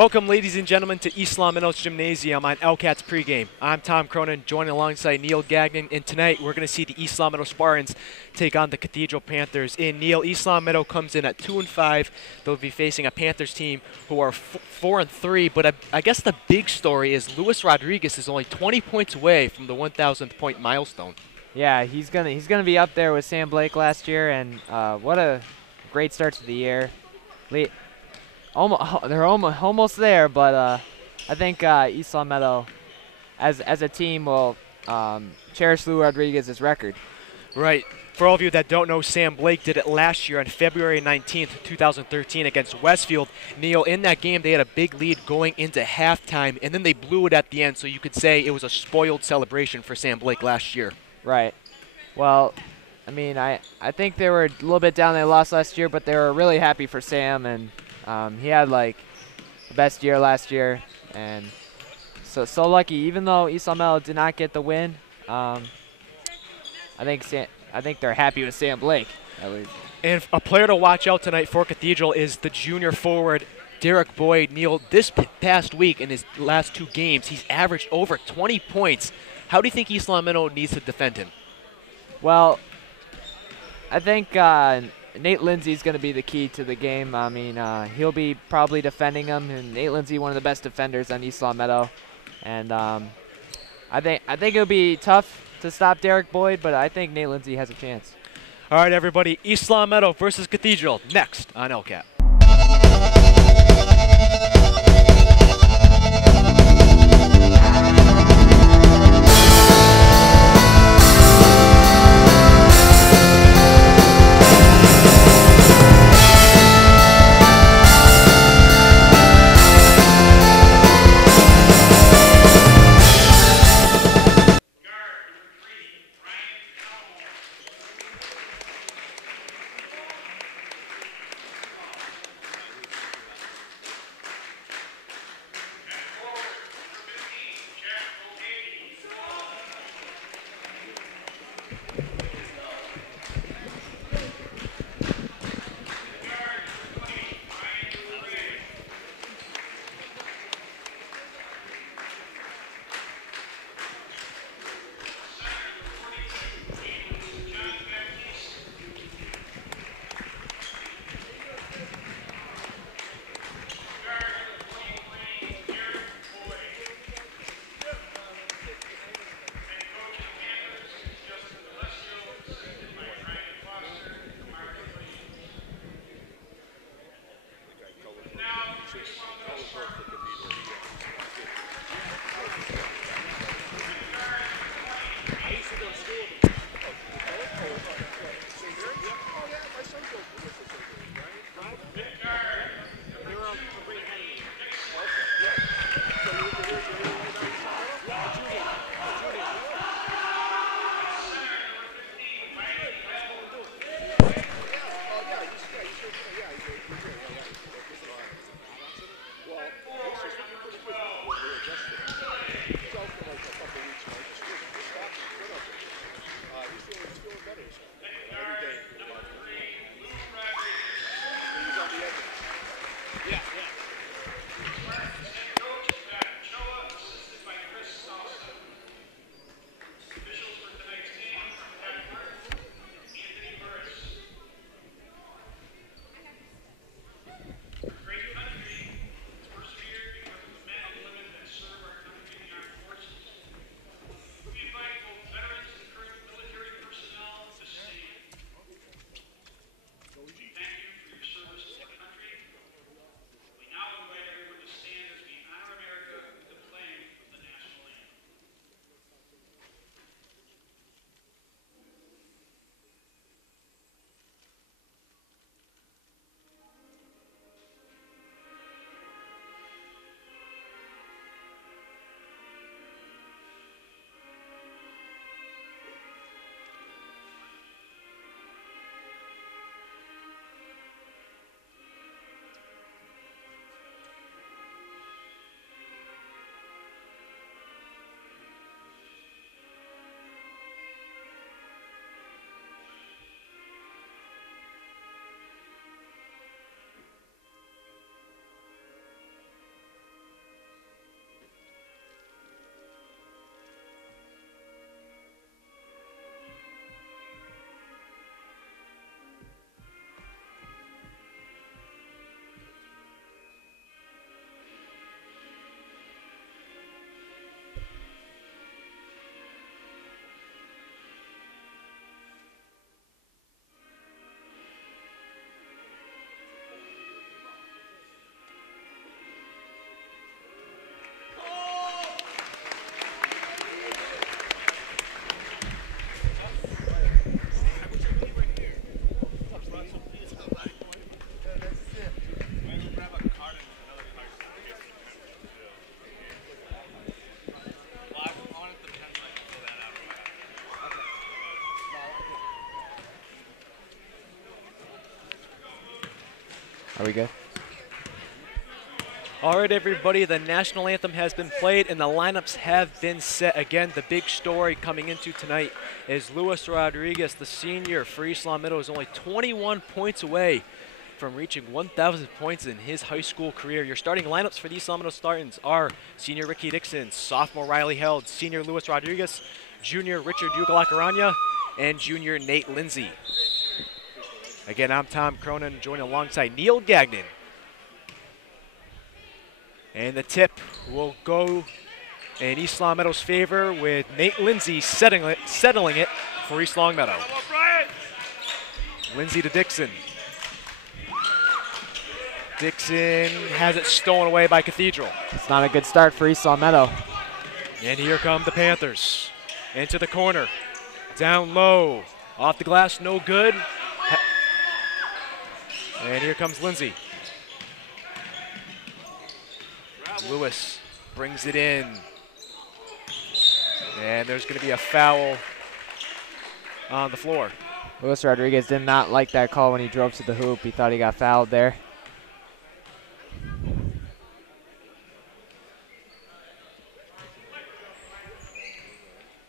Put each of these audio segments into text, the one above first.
Welcome, ladies and gentlemen, to East Longmeadow's Gymnasium on LCAT's pregame. I'm Tom Cronin, joining alongside Neil Gagnon, and tonight we're going to see the East Longmeadow Spartans take on the Cathedral Panthers. And Neil, East Longmeadow comes in at 2-5. They'll be facing a Panthers team who are 4-3. But I guess the big story is Luis Rodriguez is only 20 points away from the 1,000th point milestone. Yeah, he's gonna be up there with Sam Blake last year, and what a great start to the year. They're almost there, but I think East Longmeadow, as a team, will cherish Lou Rodriguez's record. Right. For all of you that don't know, Sam Blake did it last year on February 19th, 2013 against Westfield. Neil, in that game, they had a big lead going into halftime, and then they blew it at the end, so you could say it was a spoiled celebration for Sam Blake last year. Right. Well, I mean, I think they were a little bit down. They lost last year, but they were really happy for Sam, and he had like the best year last year, and so lucky. Even though East Longmeadow did not get the win, I think they're happy with Sam Blake at least. And a player to watch out tonight for Cathedral is the junior forward Derek Boyd. Neil, this past week in his last two games, he's averaged over 20 points. How do you think East Longmeadow needs to defend him? Well, I think Nate Lindsay's going to be the key to the game. I mean, he'll be probably defending him, and Nate Lindsay, one of the best defenders on East Longmeadow. And I think it'll be tough to stop Derek Boyd, but I think Nate Lindsay has a chance. All right, everybody, East Longmeadow versus Cathedral next on LCAT. Are we good? All right, everybody, the national anthem has been played and the lineups have been set. Again, the big story coming into tonight is Luis Rodriguez, the senior for East Long Meadow, is only 21 points away from reaching 1,000 points in his high school career. Your starting lineups for the East Long Meadow Spartans are senior Ricky Dixon, sophomore Riley Held, senior Luis Rodriguez, junior Richard Ugalakaranya, and junior Nate Lindsay. Again, I'm Tom Cronin, joined alongside Neil Gagnon. And the tip will go in East Long Meadow's favor with Nate Lindsay settling it for East Long Meadow. Lindsay to Dixon. Dixon has it stolen away by Cathedral. It's not a good start for East Long Meadow. And here come the Panthers. Into the corner. Down low. Off the glass, no good. And here comes Lindsay. Lewis brings it in. And there's going to be a foul on the floor. Luis Rodriguez did not like that call when he drove to the hoop. He thought he got fouled there.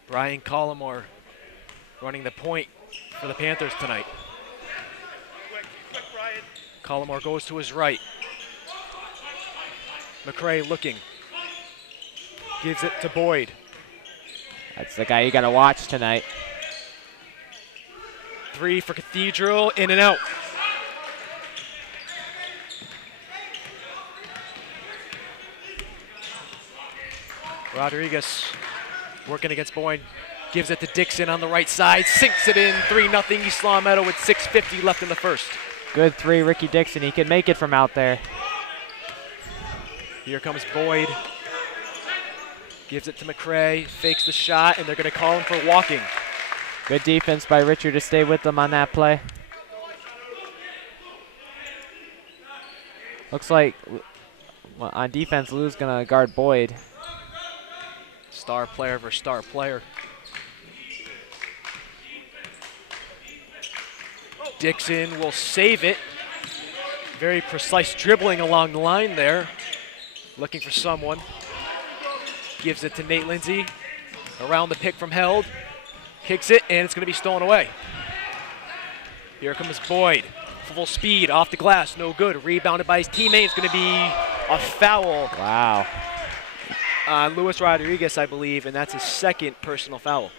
Brian Collymore running the point for the Panthers tonight. Collymore goes to his right. McCray looking. Gives it to Boyd. That's the guy you got to watch tonight. 3 for Cathedral, in and out. Rodriguez working against Boyd. Gives it to Dixon on the right side. Sinks it in. 3-0 East Long Meadow with 6:50 left in the first. Good three, Ricky Dixon. He can make it from out there. Here comes Boyd. Gives it to McCray. Fakes the shot, and they're going to call him for walking. Good defense by Richard to stay with them on that play. Looks like on defense, Lou's going to guard Boyd. Star player versus star player. Dixon will save it. Very precise dribbling along the line there. Looking for someone. Gives it to Nate Lindsay. Around the pick from Held. Kicks it, and it's going to be stolen away. Here comes Boyd. Full speed, off the glass, no good. Rebounded by his teammate. It's going to be a foul. Wow. Luis Rodriguez, I believe, and that's his second personal foul.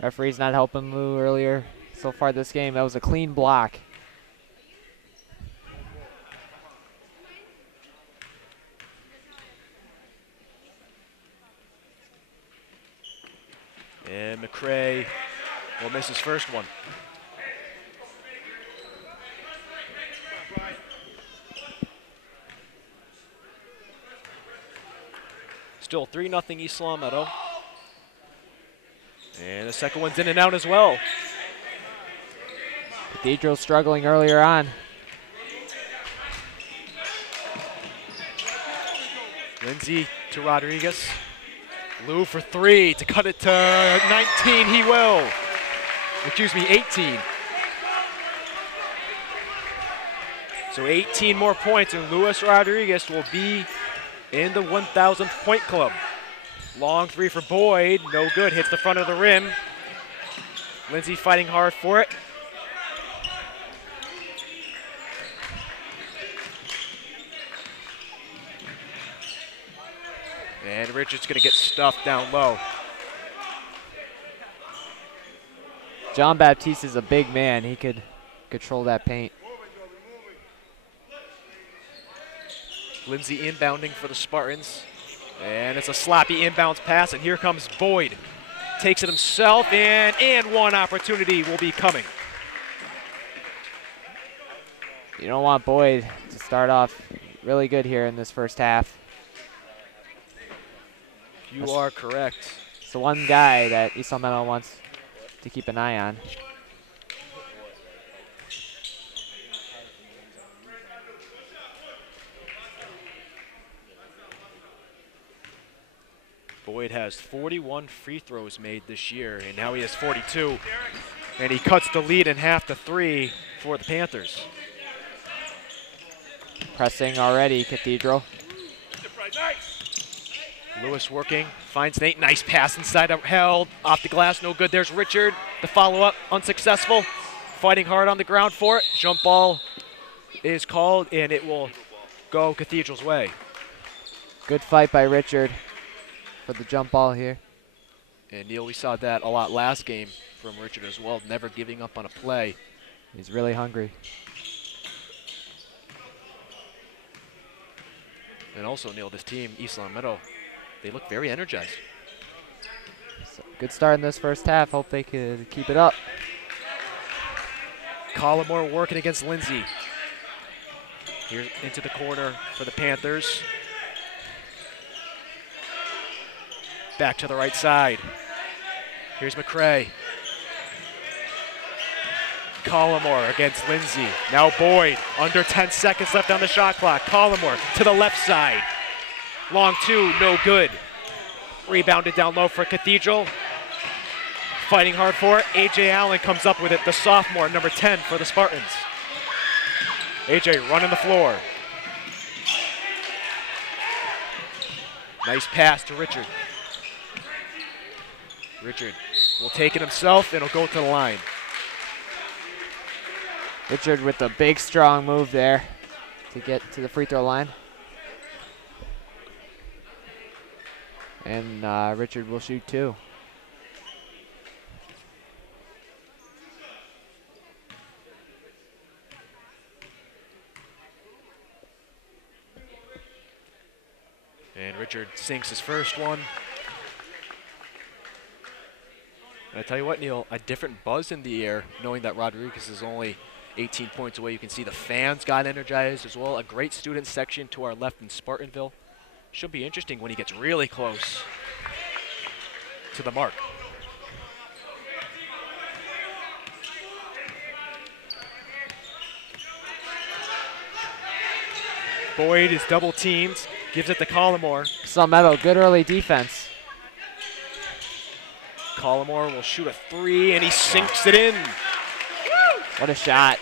Referee's not helping Lou earlier so far this game. That was a clean block. And McCray will miss his first one. Still 3-0 East Long Meadow. And the second one's in and out as well. Cathedral struggling earlier on. Lindsay to Rodriguez. Lou for 3 to cut it to 19. He will. Excuse me, 18. So 18 more points, and Luis Rodriguez will be in the 1,000th point club. Long 3 for Boyd. No good. Hits the front of the rim. Lindsay fighting hard for it. And Richard's going to get stuffed down low. John Baptiste is a big man. He could control that paint. Lindsay inbounding for the Spartans. And it's a sloppy inbounds pass, and here comes Boyd. Takes it himself, and one opportunity will be coming. You don't want Boyd to start off really good here in this first half. You are correct. It's the one guy that East Long Meadow wants to keep an eye on. Boyd has 41 free throws made this year, and now he has 42. And he cuts the lead in half to 3 for the Panthers. Pressing already, Cathedral. Lewis working, finds Nate, nice pass inside, held, off the glass, no good. There's Richard, the follow-up, unsuccessful. Fighting hard on the ground for it. Jump ball is called, and it will go Cathedral's way. Good fight by Richard for the jump ball here. And Neil, we saw that a lot last game from Richard as well, never giving up on a play. He's really hungry. And also, Neil, this team, East Longmeadow, they look very energized. So good start in this first half. Hope they could keep it up. Collymore working against Lindsay. Here into the corner for the Panthers. Back to the right side. Here's McCray. Collymore against Lindsay. Now Boyd. Under 10 seconds left on the shot clock. Collymore to the left side. Long two, no good. Rebounded down low for Cathedral. Fighting hard for it. A.J. Allen comes up with it, the sophomore, number 10 for the Spartans. A.J. running the floor. Nice pass to Richard. Richard will take it himself, and he'll go to the line. Richard with a big, strong move there to get to the free throw line. And Richard will shoot two. And Richard sinks his first one. And I tell you what, Neil, a different buzz in the air, knowing that Rodriguez is only 18 points away. You can see the fans got energized as well. A great student section to our left in Spartanville. Should be interesting when he gets really close to the mark. Boyd is double teamed, gives it to Collymore. Longmeadow, good early defense. Collymore will shoot a three, and he sinks it in. What a shot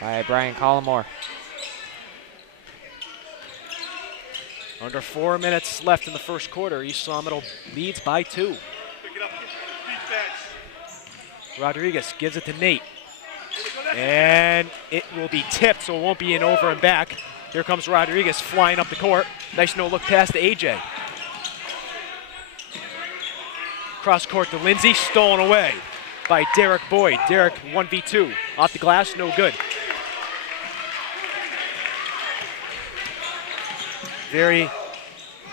by Brian Collymore. Under 4 minutes left in the first quarter, East Longmeadow leads by 2. Rodriguez gives it to Nate. And it will be tipped, so it won't be an over and back. Here comes Rodriguez flying up the court. Nice no-look pass to AJ. Cross court to Lindsay, stolen away by Derek Boyd. Derek 1v2, off the glass, no good. Very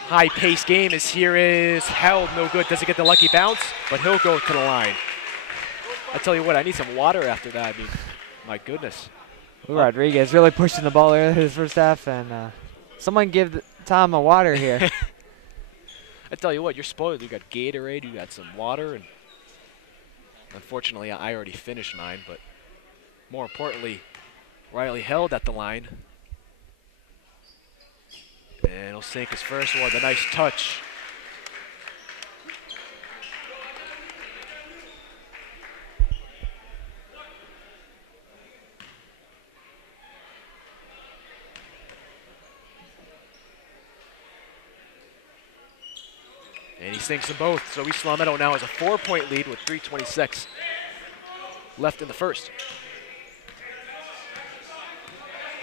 high-paced game as here is held, no good. Doesn't get the lucky bounce, but he'll go to the line. I tell you what, I need some water after that. I mean, my goodness. Ooh, Rodriguez really pushing the ball earlier in the first half, and someone give Tom a water here. I tell you what, you're spoiled. You got Gatorade, you got some water, and unfortunately, I already finished mine, but more importantly, Riley held at the line. And he'll sink his first one, the nice touch. And he sinks them both, so East Longmeadow now has a 4-point lead with 3:26 left in the first.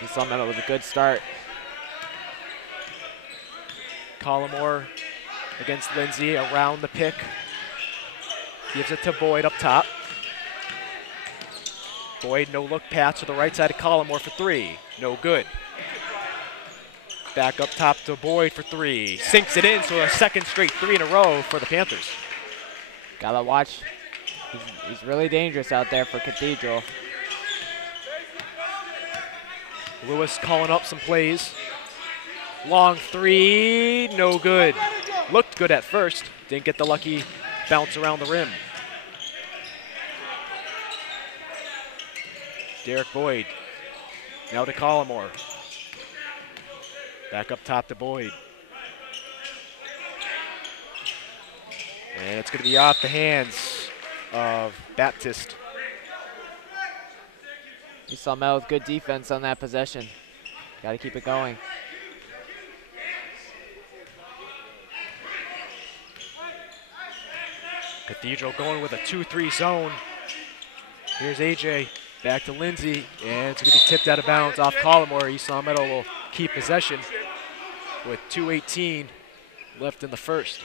East Longmeadow with a good start. Collymore against Lindsay around the pick. Gives it to Boyd up top. Boyd, no-look pass to the right side of Collymore for three. No good. Back up top to Boyd for three. Sinks it in, so a second straight three in a row for the Panthers. Gotta watch. He's really dangerous out there for Cathedral. Lewis calling up some plays. Long three, no good. Looked good at first. Didn't get the lucky bounce around the rim. Derek Boyd. Now to Collymore. Back up top to Boyd. And it's going to be off the hands of Baptist. You saw Mel with good defense on that possession. Got to keep it going. Cathedral going with a 2-3 zone. Here's AJ, back to Lindsay, and it's going to be tipped out of bounds off Collimore. East Long Meadow will keep possession with 2:18 left in the first.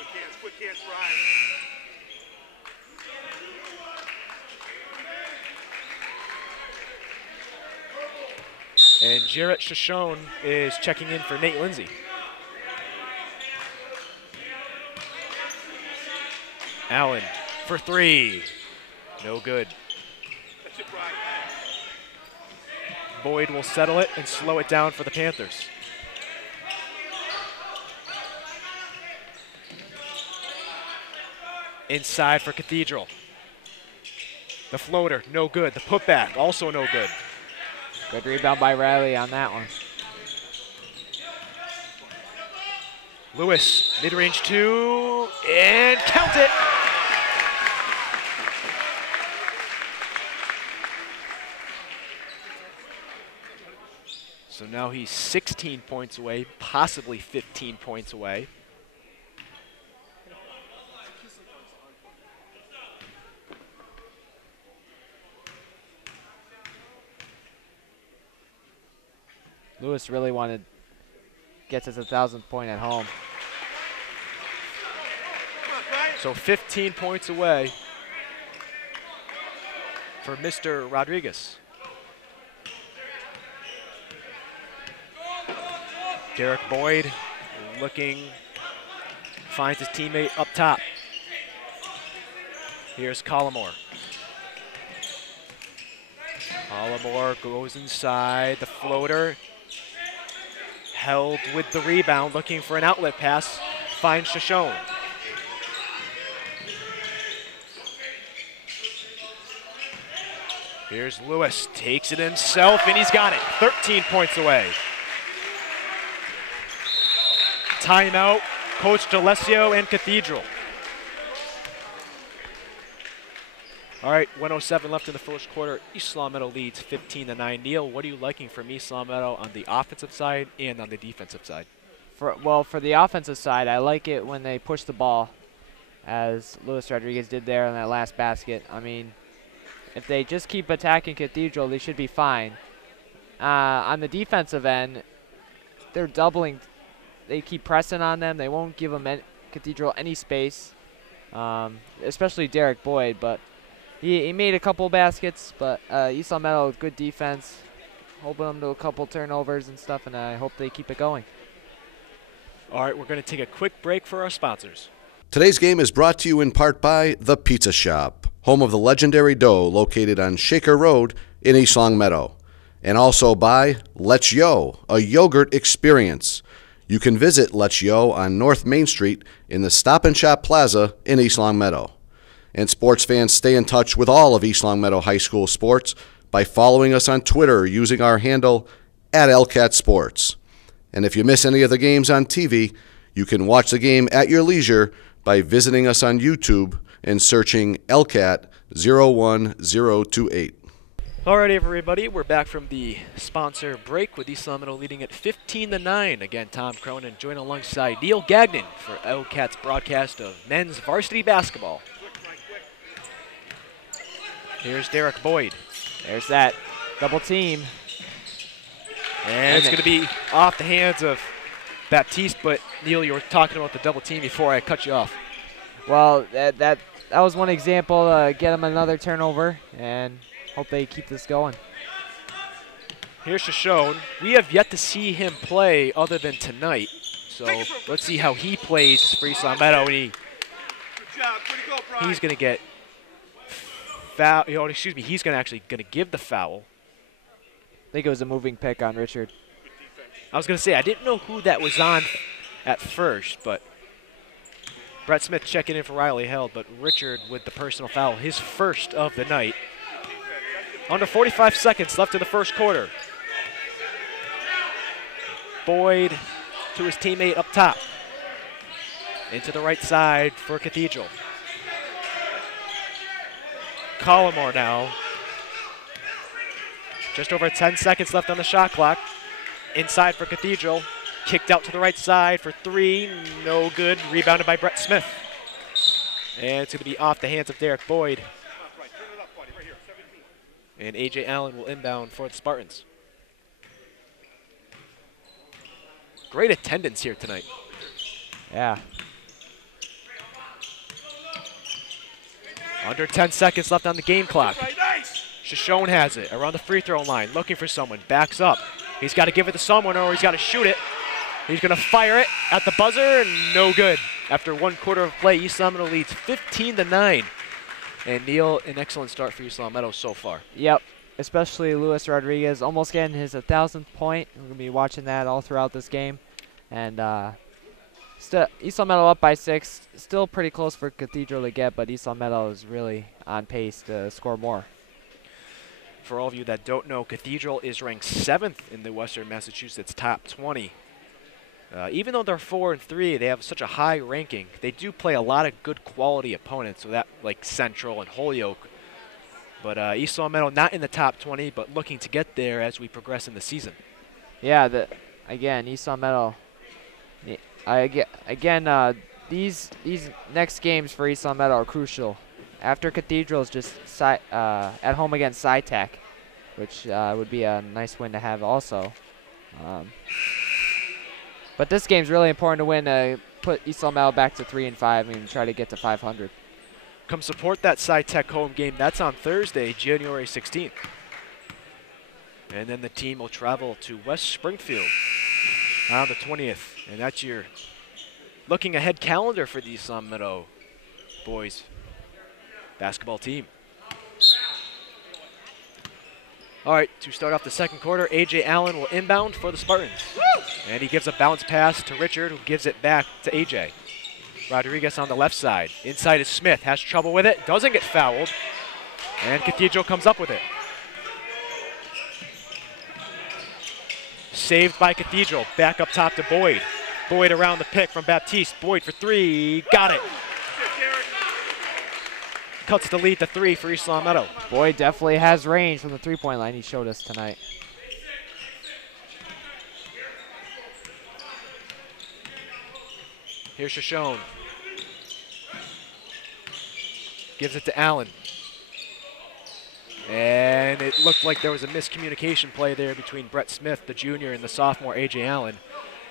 And Jarrett Shoshone is checking in for Nate Lindsay. Allen for 3. No good. Boyd will settle it and slow it down for the Panthers. Inside for Cathedral. The floater, no good. The putback, also no good. Good rebound by Riley on that one. Lewis, mid-range 2, and count it! So now he's 16 points away, possibly 15 points away. Lewis really wanted to get to his 1,000th point at home. So 15 points away for Mr. Rodriguez. Derek Boyd looking, finds his teammate up top. Here's Collimore. Collimore goes inside, the floater. Held with the rebound, looking for an outlet pass, finds Shoshone. Here's Lewis, takes it himself, and he's got it. 13 points away. Timeout, Coach DeLessio and Cathedral. All right, 1:07 left in the first quarter. East Long Meadow leads 15-9. Neil, what are you liking from East Long Meadow on the offensive side and on the defensive side? For the offensive side, I like it when they push the ball, as Luis Rodriguez did there on that last basket. I mean, if they just keep attacking Cathedral, they should be fine. On the defensive end, they're doubling. They keep pressing on them. They won't give them Cathedral any space, especially Derek Boyd. But he made a couple baskets, but East Long Meadow, good defense, holding them to a couple turnovers and stuff, and I hope they keep it going. All right, we're going to take a quick break for our sponsors. Today's game is brought to you in part by The Pizza Shop, home of the legendary dough, located on Shaker Road in East Long Meadow, and also by Let's Yo, a yogurt experience. You can visit Let's Yo on North Main Street in the Stop and Shop Plaza in East Long Meadow. And sports fans, stay in touch with all of East Long Meadow High School sports by following us on Twitter using our handle @LCAT Sports. And if you miss any of the games on TV, you can watch the game at your leisure by visiting us on YouTube and searching ELCAT01028. All right, everybody, we're back from the sponsor break with East Long Meadow leading at 15-9. Again, Tom Cronin joined alongside Neil Gagnon for LCAT's broadcast of men's varsity basketball. Here's Derek Boyd. There's that double team. And it's going to be off the hands of Baptiste, but Neil, you were talking about the double team before I cut you off. Well, that was one example to get them another turnover, and hope they keep this going. Here's Shoshone. We have yet to see him play other than tonight, so let's see how he plays for East Long Meadow. And he's going to get foul. He's going to give the foul. I think it was a moving pick on Richard. I was going to say, I didn't know who that was on at first, but Brett Smith checking in for Riley held, but Richard with the personal foul, his first of the night. Under 45 seconds left in the first quarter. Boyd to his teammate up top. Into the right side for Cathedral. Collimore now. Just over 10 seconds left on the shot clock. inside for Cathedral. Kicked out to the right side for three. No good. Rebounded by Brett Smith. And it's going to be off the hands of Derek Boyd. And A.J. Allen will inbound for the Spartans. Great attendance here tonight. Yeah. Under 10 seconds left on the game clock. Shoshone has it around the free throw line, looking for someone. Backs up. He's got to give it to someone or he's got to shoot it. He's going to fire it at the buzzer, and no good. After 1 quarter of play, East Longmeadow leads 15-9. And Neil, an excellent start for East Longmeadow so far. Yep, especially Luis Rodriguez, almost getting his 1,000th point. We're going to be watching that all throughout this game. And East Longmeadow up by 6. Still pretty close for Cathedral to get, but East Longmeadow is really on pace to score more. For all of you that don't know, Cathedral is ranked 7th in the Western Massachusetts top 20. Even though they're 4-3, they have such a high ranking. They do play a lot of good quality opponents, so that like Central and Holyoke. But East Longmeadow not in the top 20, but looking to get there as we progress in the season. Yeah, again, East Longmeadow. These next games for East Longmeadow are crucial. After Cathedral is just at home against SciTech, which would be a nice win to have also. But this game's really important to win to put East Longmeadow back to 3-5 and try to get to 500. Come support that SciTech home game. That's on Thursday, January 16th. And then the team will travel to West Springfield on the 20th. And that's your looking ahead calendar for the East Longmeadow boys basketball team. All right, to start off the second quarter, A.J. Allen will inbound for the Spartans. And he gives a bounce pass to Richard, who gives it back to A.J. Rodriguez on the left side. Inside is Smith, has trouble with it, doesn't get fouled. And Cathedral comes up with it. Saved by Cathedral, back up top to Boyd. Boyd around the pick from Baptiste. Boyd for three, got it. Cuts the lead to 3 for East Longmeadow. Boyd definitely has range from the three-point line he showed us tonight. Here's Shoshone. Gives it to Allen. And it looked like there was a miscommunication play there between Brett Smith, the junior, and the sophomore A.J. Allen.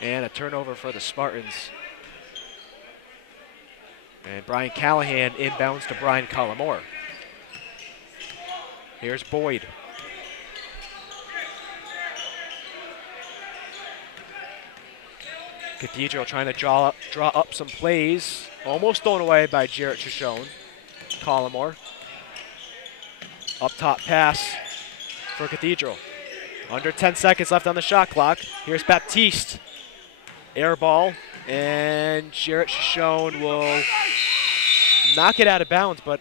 And a turnover for the Spartans. And Brian Callahan inbounds to Brian Collimore. Here's Boyd. Cathedral trying to draw up some plays. Almost thrown away by Jarrett Shoshone. Collimore. Up top pass for Cathedral. Under 10 seconds left on the shot clock. Here's Baptiste. Air ball. And Jarrett Shoshone will knock it out of bounds, but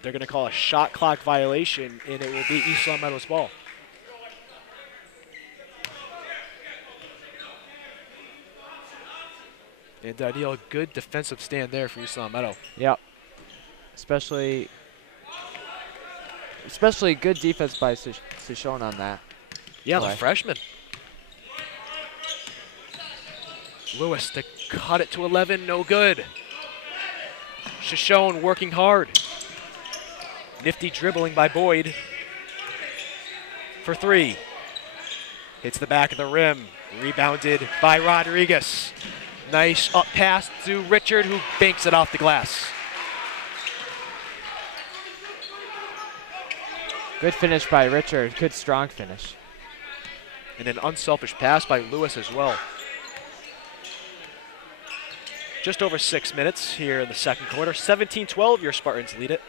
they're going to call a shot clock violation, and it will be East Longmeadow's ball. And Neil, good defensive stand there for East Longmeadow. Yep. Especially good defense by Shoshone on that. Yeah, the freshman. Lewis to cut it to 11, no good. Shoshone working hard. Nifty dribbling by Boyd for 3. Hits the back of the rim, rebounded by Rodriguez. Nice up pass to Richard, who banks it off the glass. Good finish by Richard, good strong finish. And an unselfish pass by Lewis as well. Just over 6 minutes here in the second quarter. 17-12, your Spartans lead it.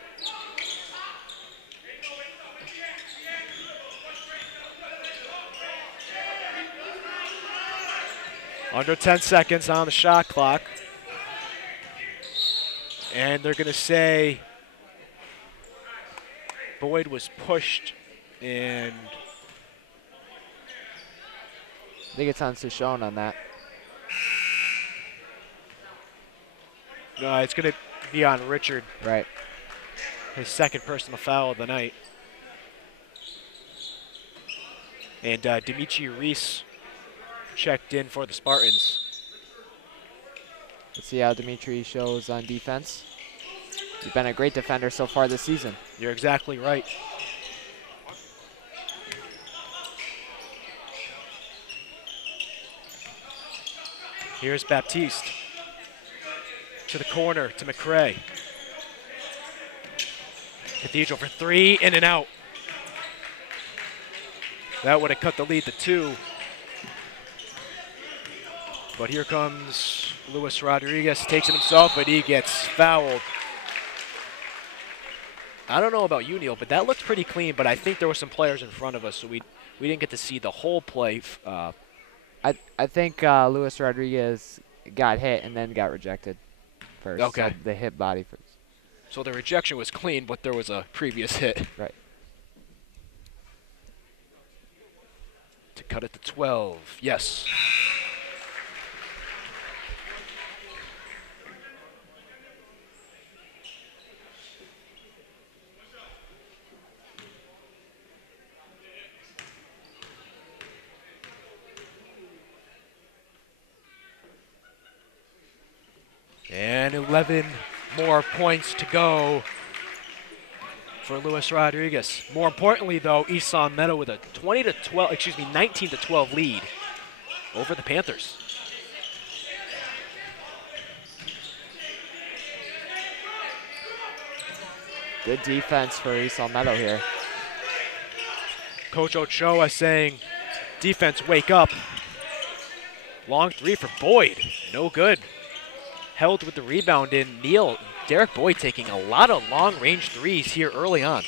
Under 10 seconds on the shot clock. And they're going to say Boyd was pushed, and I think it's on Shoshone on that. No, it's going to be on Richard. Right. His second personal foul of the night. And Dimitri Reese checked in for the Spartans. Let's see how Dimitri shows on defense. He's been a great defender so far this season. You're exactly right. Here's Baptiste. To the corner, to McCray. Cathedral for 3, in and out. That would have cut the lead to 2. But here comes Luis Rodriguez, takes it himself, but he gets fouled. I don't know about you, Neil, but that looked pretty clean, but I think there were some players in front of us, so we didn't get to see the whole play. I think Luis Rodriguez got hit and then got rejected first. Okay. So they hit body first. So the rejection was clean, but there was a previous hit. Right. To cut it to 12, yes. And 11 more points to go for Luis Rodriguez. More importantly, though, East Longmeadow with a 19 to 12 lead over the Panthers. Good defense for East Longmeadow here. Coach Ochoa saying, defense, wake up. Long 3 for Boyd, no good. Held with the rebound in. Derek Boyd taking a lot of long-range 3s here early on.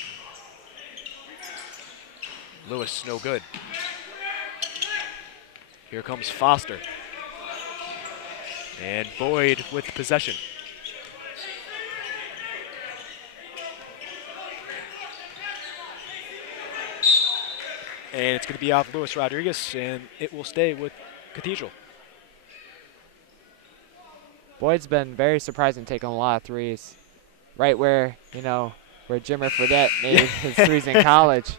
Lewis, no good. Here comes Foster. And Boyd with possession. And it's going to be off Luis Rodriguez, and it will stay with Cathedral. Boyd's been very surprising, taking a lot of 3s. Right where, where Jimmer Fredette made his 3s in college.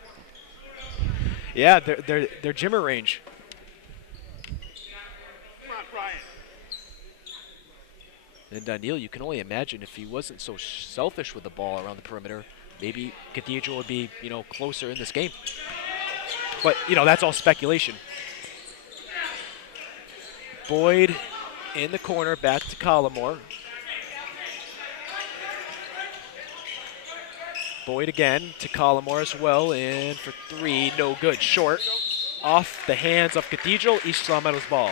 Yeah, they're Jimmer range. Come on, Brian. And Neil, you can only imagine if he wasn't so selfish with the ball around the perimeter, maybe Cathedral would be, closer in this game. But, that's all speculation. Boyd in the corner, back to Collimore. Boyd again to Collimore as well, and for 3, no good. Short, off the hands of Cathedral, East Longmeadow's ball.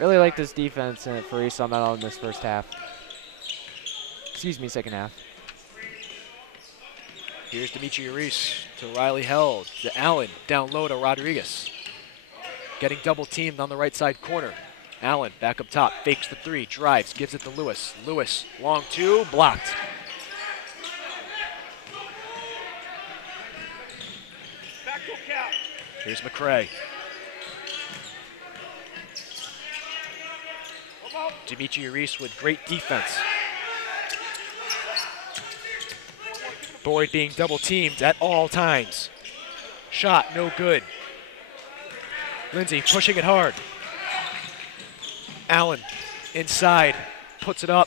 Really like this defense for East Longmeadow in this first half. Second half. Here's Dimitri Reese to Riley Held, to Allen, down low to Rodriguez. Getting double teamed on the right side corner. Allen back up top, fakes the 3, drives, gives it to Lewis. Lewis, long 2, blocked. Here's McCray. Dimitri Reese with great defense. Boyd being double teamed at all times. Shot, no good. Lindsay pushing it hard. Allen inside, puts it up.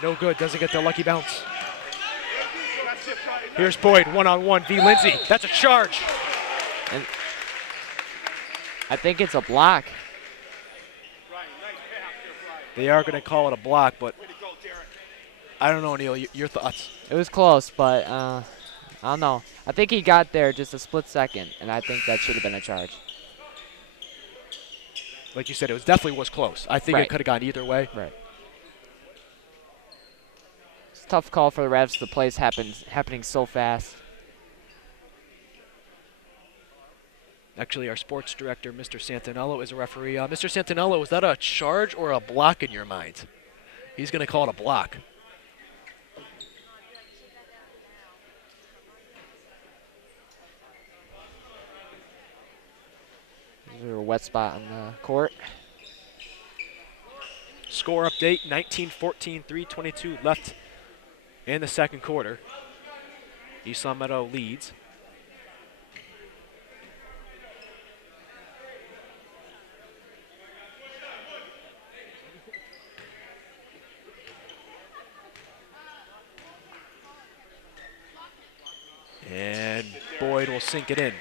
No good, doesn't get the lucky bounce. Here's Boyd, one-on-one, v. Lindsay. That's a charge. And I think it's a block. They are going to call it a block, but I don't know, Neil, your thoughts? It was close, but I don't know. I think he got there just a split second, and I think that should have been a charge. Like you said, it definitely was close. I think it could have gone either way. Right. It's a tough call for the refs. The plays happening so fast. Actually, our sports director, Mr. Santinello, is a referee. Mr. Santinello, is that a charge or a block in your mind? He's going to call it a block. There's a wet spot on the court. Score update, 19-14, 3:22 left in the second quarter. East Long Meadow leads. And Boyd will sink it in.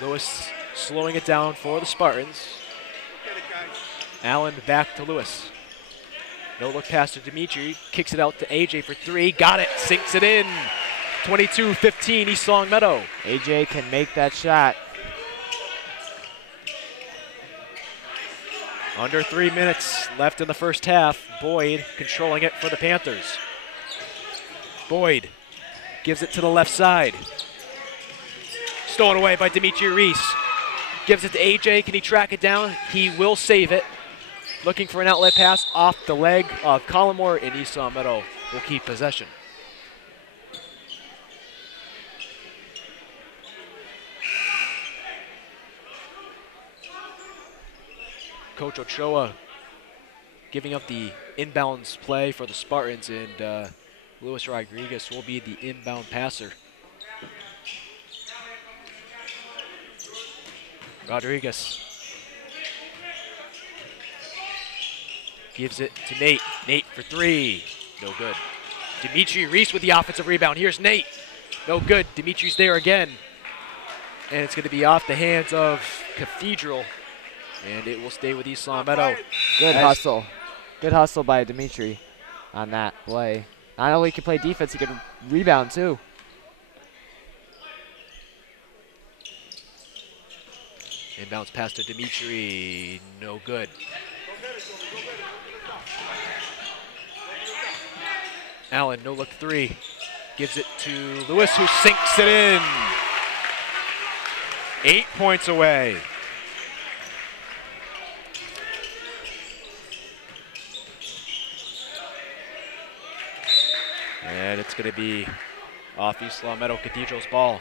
Lewis slowing it down for the Spartans. Allen back to Lewis. No look pass to Dimitri. Kicks it out to AJ for three. Got it. Sinks it in. 22-15 East Long Meadow. AJ can make that shot. Under 3 minutes left in the first half. Boyd controlling it for the Panthers. Boyd gives it to the left side. Stolen away by Dimitri Reese. Gives it to AJ. Can he track it down? He will save it. Looking for an outlet pass off the leg of Collymore, and East Long Meadow will keep possession. Coach Ochoa giving up the inbounds play for the Spartans, and Luis Rodriguez will be the inbound passer. Rodriguez gives it to Nate. Nate for three. No good. Dimitri Reese with the offensive rebound. Here's Nate. No good. Dimitri's there again. And it's going to be off the hands of Cathedral. And it will stay with East Long Meadow. Good hustle. Good hustle by Dimitri on that play. Not only can play defense, he can rebound too. Inbounds pass to Dimitri. No good. Allen, no look three. Gives it to Lewis, who sinks it in. 8 points away. And it's going to be off East Long Meadow Cathedral's ball.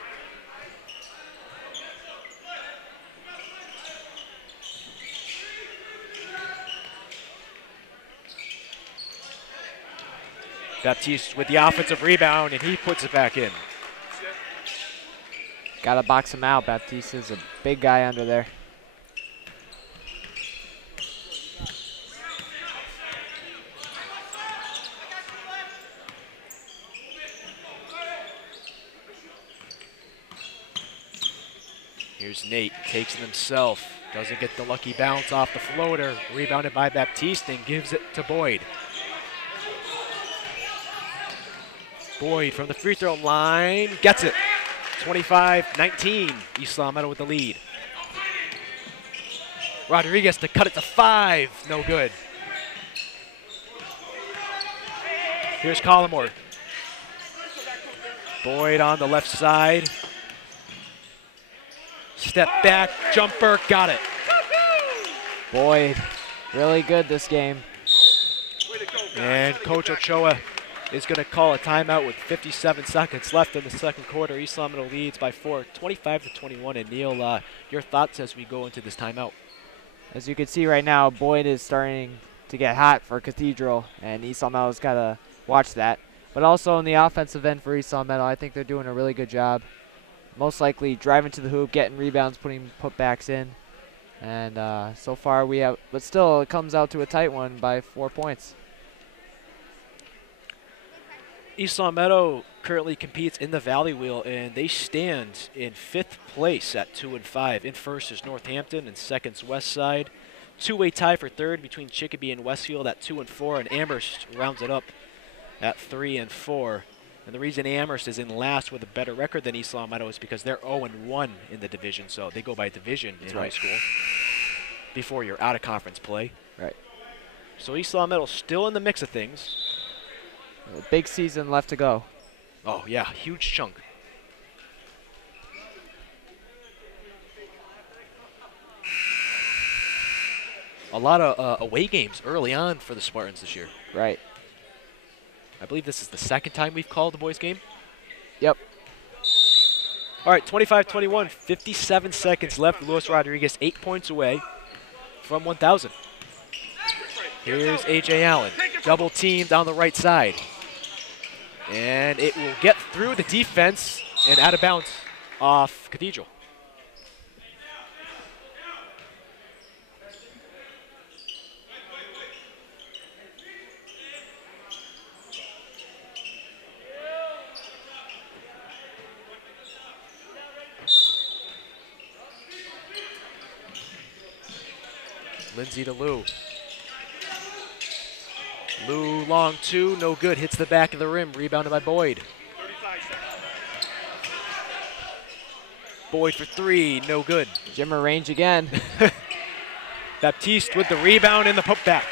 Baptiste with the offensive rebound, and he puts it back in. Gotta box him out. Baptiste is a big guy under there. Here's Nate, takes it himself, doesn't get the lucky bounce off the floater, rebounded by Baptiste and gives it to Boyd. Boyd from the free throw line, gets it. 25-19, East Long Meadow with the lead. Rodriguez to cut it to 5, no good. Here's Collymore. Boyd on the left side. Step back, jumper, got it. Boyd, really good this game. And Coach Ochoa is going to call a timeout with 57 seconds left in the second quarter. East Long Meadow leads by 4, 25-21. And Neil, your thoughts as we go into this timeout? As you can see right now, Boyd is starting to get hot for Cathedral, and East Long Meadow's got to watch that. But also on the offensive end for East Long Meadow, I think they're doing a really good job. Most likely driving to the hoop, getting rebounds, putting putbacks in. And so far we have, but still it comes out to a tight one by 4 points. East Long Meadow currently competes in the Valley Wheel, and they stand in 5th place at 2-5. In first is Northampton, and second's Westside. Two-way tie for third between Chicopee and Westfield at 2-4, and Amherst rounds it up at 3-4. And the reason Amherst is in last with a better record than East Long Meadow is because they're 0-1 in the division, so they go by division in high school before your out-of-conference play. Right. So East Long Meadow still in the mix of things. A big season left to go. Oh, yeah, huge chunk. A lot of away games early on for the Spartans this year. Right. I believe this is the second time we've called the boys game. Yep. All right, 25-21, 57 seconds left. Luis Rodriguez 8 points away from 1,000. Here's A.J. Allen, double teamed on the right side. And it will get through the defense and out of bounds off Cathedral. Lindsay to Lou. Lou long two, no good. Hits the back of the rim, rebounded by Boyd. Boyd for three, no good. Jimmer range again. Baptiste with the rebound and the putback.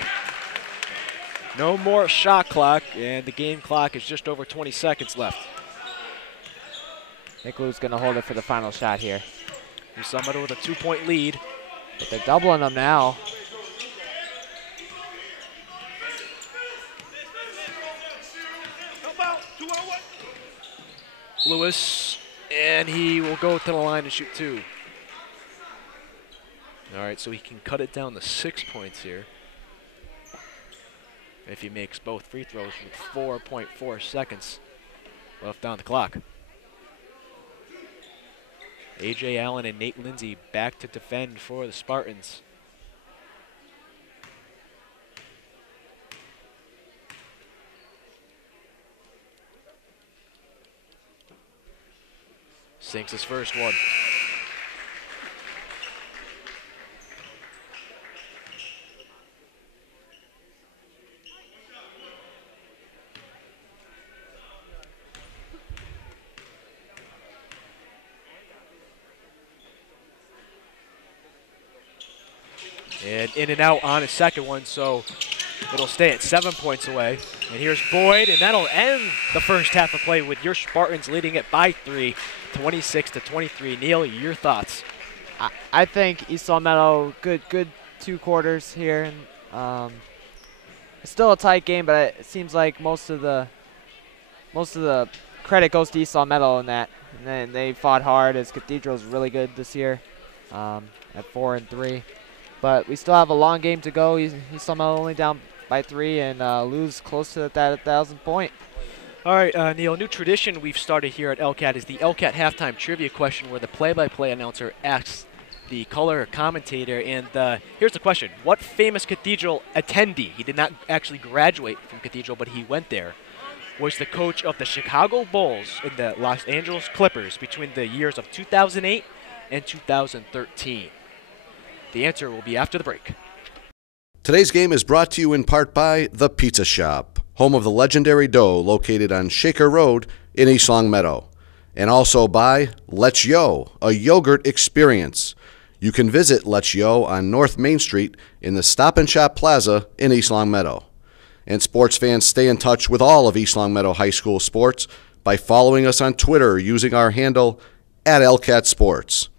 No more shot clock, and the game clock is just over 20 seconds left. I think Lou's going to hold it for the final shot here. Summit with a 2-point lead. But they're doubling them now. Lewis, and he will go to the line and shoot two. All right, so he can cut it down to 6 points here if he makes both free throws with 4.4 seconds left on the clock. A.J. Allen and Nate Lindsay back to defend for the Spartans. Sinks his first one. And in and out on his second one, so it'll stay at 7 points away. And here's Boyd, and that'll end the first half of play with your Spartans leading it by 3, 26-23. Neil, your thoughts? I think East Longmeadow, good 2 quarters here. And, it's still a tight game, but it seems like most of the credit goes to East Longmeadow in that. And then they fought hard as Cathedral's really good this year at 4-3. But we still have a long game to go. East Longmeadow only down by 3 and lose close to that 1,000 point. All right, Neil, new tradition we've started here at LCAT is the LCAT halftime trivia question where the play-by-play announcer asks the color commentator, and here's the question. What famous Cathedral attendee, he did not actually graduate from Cathedral, but he went there, was the coach of the Chicago Bulls and the Los Angeles Clippers between the years of 2008 and 2013? The answer will be after the break. Today's game is brought to you in part by The Pizza Shop, home of the legendary dough located on Shaker Road in East Longmeadow. And also by Let's Yo, a yogurt experience. You can visit Let's Yo on North Main Street in the Stop and Shop Plaza in East Longmeadow. And sports fans, stay in touch with all of East Longmeadow High School sports by following us on Twitter using our handle @LCAT Sports.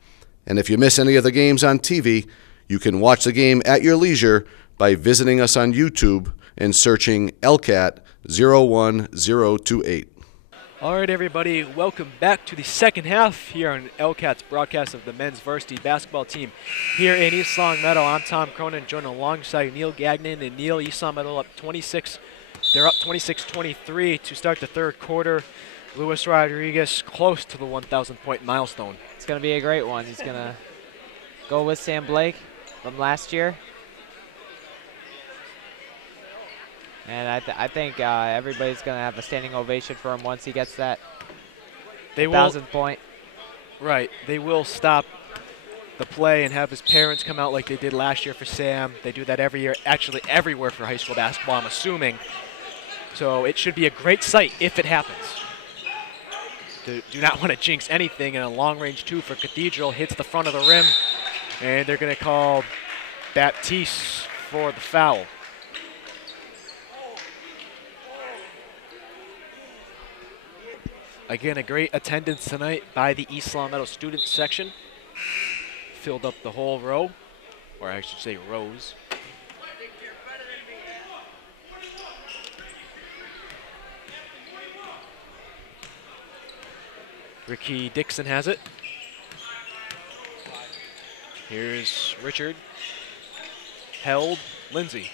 And if you miss any of the games on TV, you can watch the game at your leisure by visiting us on YouTube and searching ELCAT01028. All right, everybody, welcome back to the second half here on LCAT's broadcast of the men's varsity basketball team here in East Longmeadow. I'm Tom Cronin, joined alongside Neil Gagnon, and Neil, East Longmeadow up 26. They're up 26-23 to start the third quarter. Luis Rodriguez close to the 1,000-point milestone. It's going to be a great one. He's going to go with Sam Blake from last year. And I think everybody's going to have a standing ovation for him once he gets that 1,000 point. Right. They will stop the play and have his parents come out like they did last year for Sam. They do that every year, actually everywhere for high school basketball, I'm assuming. So it should be a great sight if it happens. Do not want to jinx anything, and a long-range two for Cathedral hits the front of the rim, and they're going to call Baptiste for the foul. Again, a great attendance tonight by the East Longmeadow student section. Filled up the whole row, or I should say rows. Ricky Dixon has it. Here's Richard. Held. Lindsay.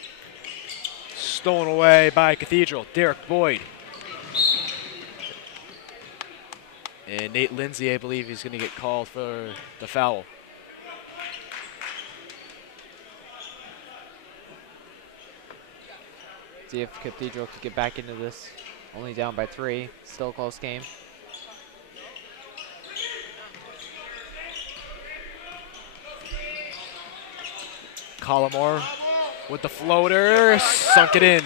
stolen away by Cathedral. Derek Boyd. And Nate Lindsay, I believe he's going to get called for the foul. See if Cathedral could get back into this. Only down by 3. Still a close game. Collmore with the floater. Sunk it in.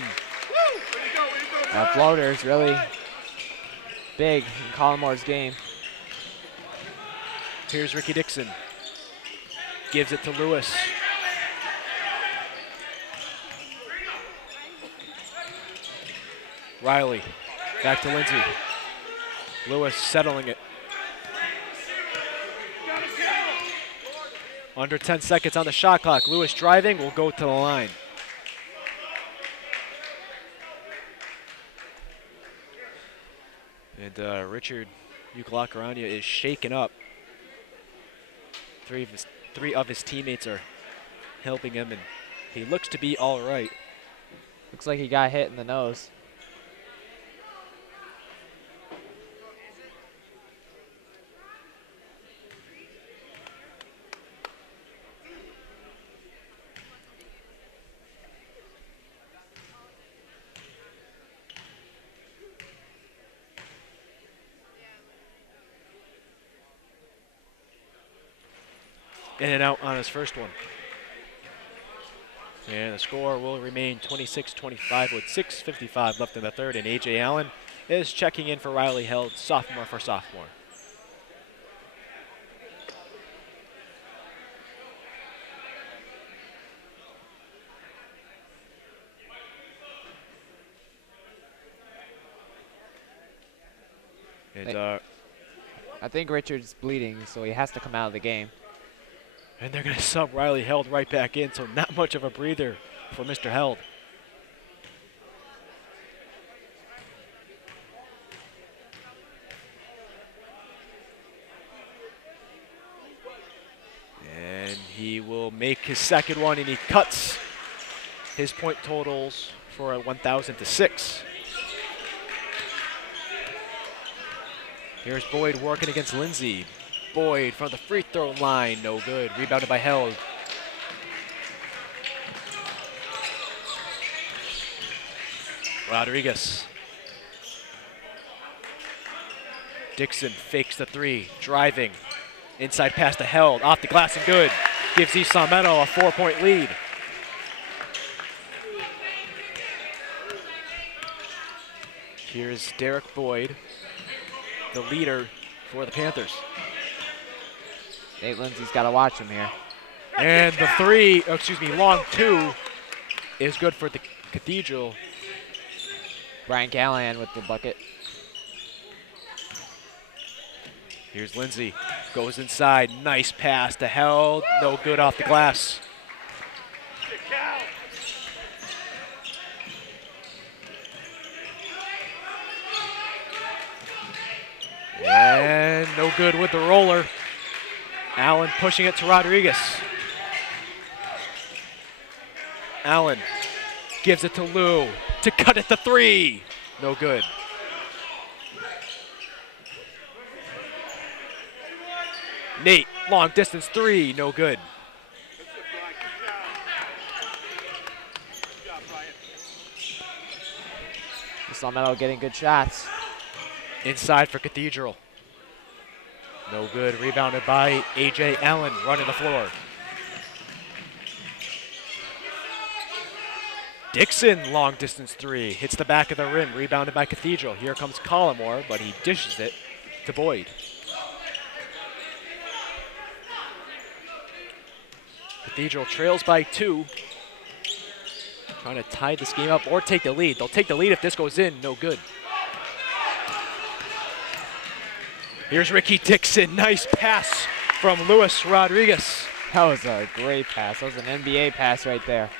That floater is really big in Collmore's game. Here's Ricky Dixon. Gives it to Lewis. Riley. Back to Lindsay. Lewis settling it. Under 10 seconds on the shot clock. Lewis driving will go to the line. And Richard Ukalakarandia is shaken up. Three of his teammates are helping him, and he looks to be all right. Looks like he got hit in the nose. In and out on his first one. And the score will remain 26-25 with 6:55 left in the third. And A.J. Allen is checking in for Riley Held, sophomore for sophomore. And I think Richard's bleeding, so he has to come out of the game. And they're going to sub Riley Held right back in, so not much of a breather for Mr. Held. And he will make his second one, and he cuts his point totals for a 1,000 to 6. Here's Boyd working against Lindsay. Boyd from the free throw line, no good. Rebounded by Held. Rodriguez. Dixon fakes the 3, driving. Inside pass to Held, off the glass and good. Gives East Long Meadow a 4-point lead. Here's Derek Boyd, the leader for the Panthers. Nate Lindsay's got to watch him here. And the 3, long 2 is good for the Cathedral. Brian Callahan with the bucket. Here's Lindsay, goes inside, nice pass to Held, no good off the glass. And no good with the roller. Allen pushing it to Rodriguez. Allen gives it to Lou to cut it to 3. No good. Nate, long distance 3, no good. East Long Meadow getting good shots. Inside for Cathedral. No good, rebounded by A.J. Allen, running the floor. Dixon, long distance 3, hits the back of the rim, rebounded by Cathedral. Here comes Collmore, but he dishes it to Boyd. Cathedral trails by 2. Trying to tie this game up or take the lead. They'll take the lead if this goes in, no good. Here's Ricky Dixon, nice pass from Luis Rodriguez. That was a great pass. That was an NBA pass right there.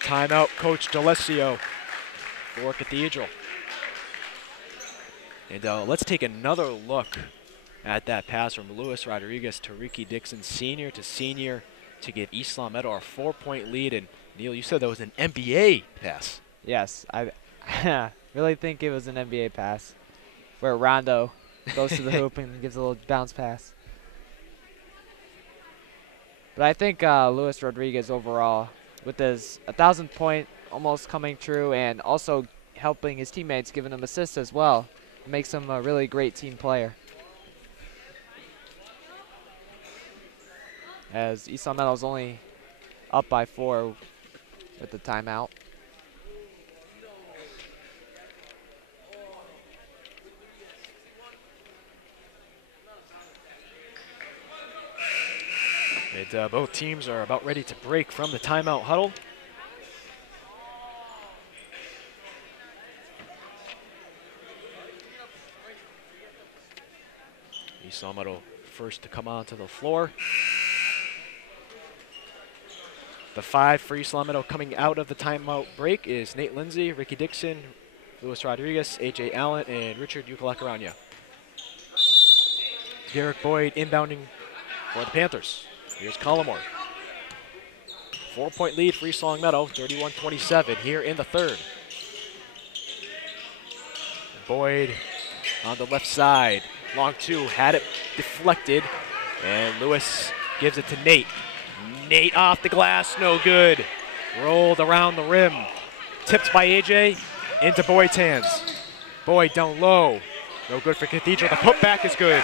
Timeout, Coach D'Alessio for Cathedral. And let's take another look at that pass from Luis Rodriguez to Ricky Dixon, senior to give East Long Meadow a 4-point lead. And Neil, you said that was an NBA pass. Yes, I really think it was an NBA pass where Rondo goes to the hoop and gives a little bounce pass. But I think Luis Rodriguez overall, with his 1,000-point almost coming true and also helping his teammates, giving them assists as well, makes him a really great team player. As East Long Meadow's only up by 4 with the timeout. And both teams are about ready to break from the timeout huddle. East Long Meadow first to come onto the floor. The 5 for East Long Meadow coming out of the timeout break is Nate Lindsay, Ricky Dixon, Luis Rodriguez, AJ Allen, and Richard Ucalacarana. Derek Boyd inbounding for the Panthers. Here's Collimore. 4-point lead for East Long Meadow, 31-27 here in the third. Boyd on the left side. Long 2, had it deflected, and Lewis gives it to Nate. Nate off the glass, no good. Rolled around the rim. Tipped by AJ into Boyd's hands. Boyd down low. No good for Cathedral. The putback is good.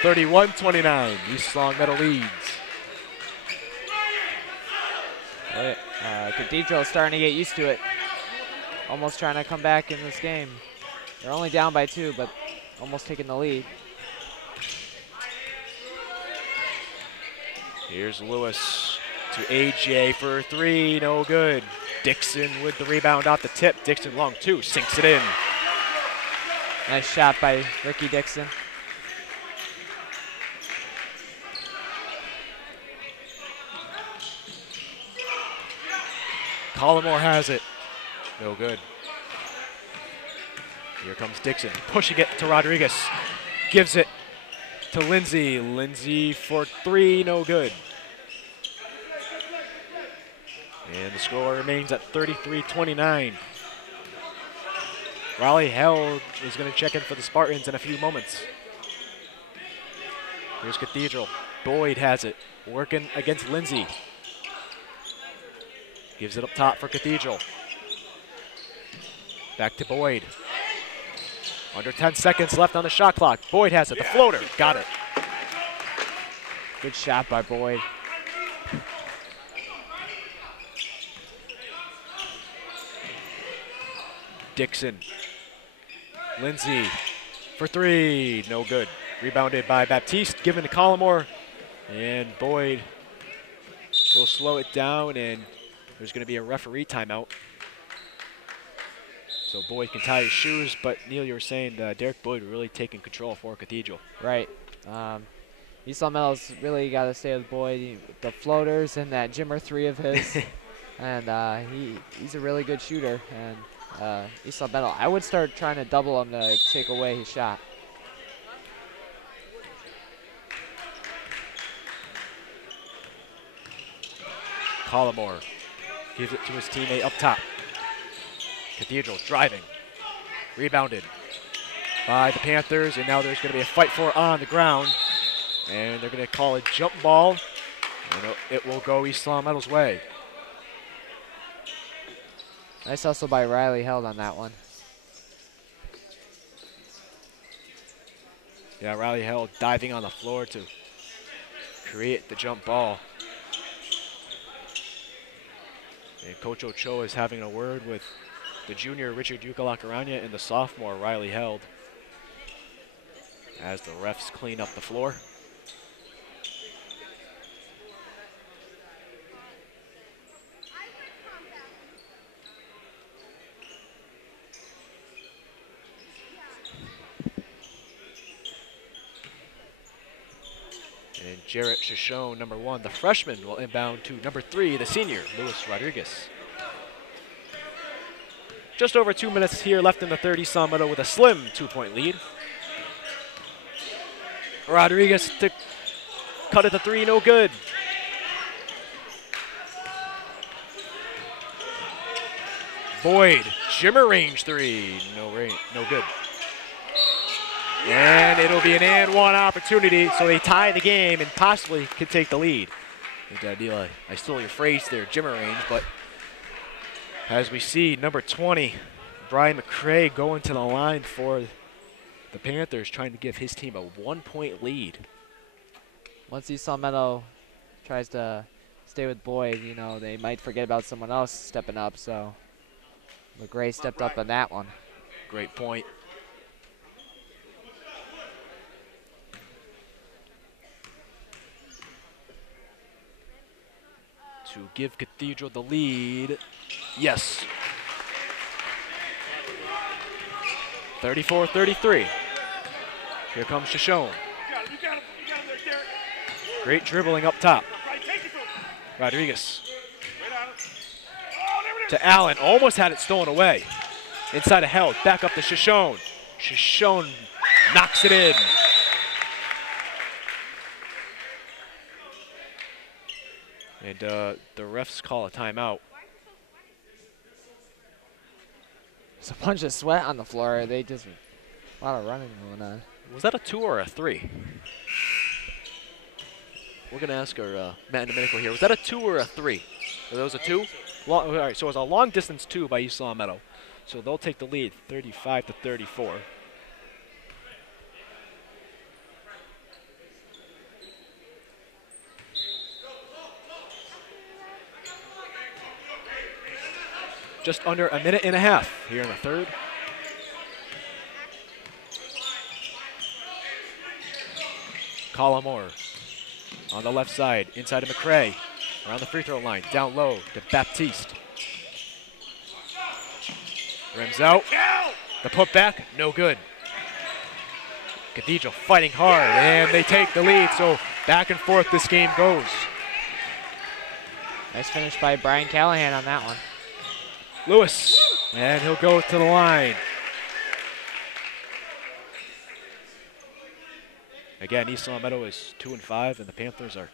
31-29. East Long Meadow leads. Cathedral is starting to get used to it. Almost trying to come back in this game. They're only down by 2, but almost taking the lead. Here's Lewis to AJ for 3, no good. Dixon with the rebound off the tip. Dixon long 2, sinks it in. Nice shot by Ricky Dixon. Collimore has it, no good. Here comes Dixon, pushing it to Rodriguez. Gives it to Lindsay. Lindsay for 3, no good. And the score remains at 33-29. Riley Held is going to check in for the Spartans in a few moments. Here's Cathedral. Boyd has it, working against Lindsay. Gives it up top for Cathedral. Back to Boyd. Under 10 seconds left on the shot clock. Boyd has it, the floater, got it. Good shot by Boyd. Dixon. Lindsay for 3, no good. Rebounded by Baptiste, given to Collimore. And Boyd will slow it down, and there's going to be a referee timeout. So Boyd can tie his shoes, but Neil, you were saying Derek Boyd really taking control for Cathedral. Right. East Long Meadow's really got to stay with Boyd. The floaters and that Jimmer 3 of his. And he's a really good shooter. And East Long Meadow, I would start trying to double him to take away his shot. Collimore gives it to his teammate up top. Cathedral driving. Rebounded by the Panthers, and now there's going to be a fight for it on the ground. And they're going to call a jump ball, and it will go East Long Meadow's way. Nice hustle by Riley Held on that one. Yeah, Riley Held diving on the floor to create the jump ball. And Coach Ochoa is having a word with the junior Richard Ucalacarana and the sophomore Riley Held as the refs clean up the floor. And Jarrett Shoshone, number 1, the freshman, will inbound to number 3, the senior, Luis Rodriguez. Just over 2 minutes here left in the third. East Long Meadow with a slim 2-point lead. Rodriguez to cut at the three, no good. Boyd, shimmer range three, no good. And it'll be an and one opportunity, so they tie the game and possibly could take the lead. Neil, I stole your phrase there, shimmer range, but as we see, number 20, Brian McCray going to the line for the Panthers, trying to give his team a 1-point lead. Once East Meadow tries to stay with Boyd, you know, they might forget about someone else stepping up, so McCray stepped up on that one. Great point. To give Cathedral the lead. Yes. 34-33. Here comes Shoshone. Great dribbling up top. Rodriguez. To Allen. Almost had it stolen away. Inside a held. Back up to Shoshone. Shoshone knocks it in. And the refs call a timeout. There's a bunch of sweat on the floor. They just, a lot of running going on. Was that a 2 or a 3? We're going to ask our Matt and Domenico here. Was that a 2 or a 3? Are those a 2? All right, so it was a long distance 2 by East Meadow. So they'll take the lead, 35-34. Just under a minute and a half here in the third. Collimore on the left side, inside to McCray. Around the free throw line, down low to Baptiste. Rims out. The putback, no good. Cathedral fighting hard, and they take the lead. So back and forth this game goes. Nice finish by Brian Callahan on that one. Lewis, and he'll go to the line. Again, East Meadow is 2-5, and the Panthers are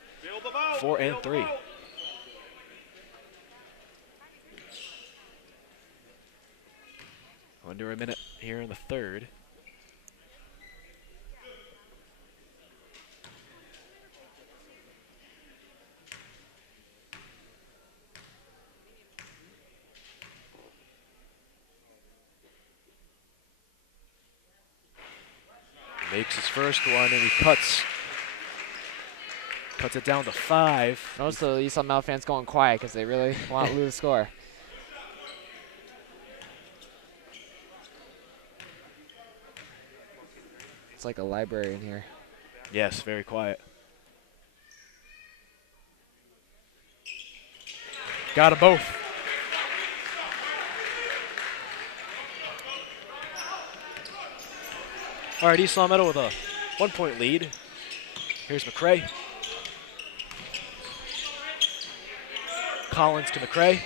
4-3. Under a minute here in the third. Makes his first one, and he cuts it down to 5. Most of the East Meadow fans going quiet because they really want to lose the score. It's like a library in here. Yes, very quiet. Got them both. All right, East Meadow with a 1-point lead. Here's McCray. Collins to McCray.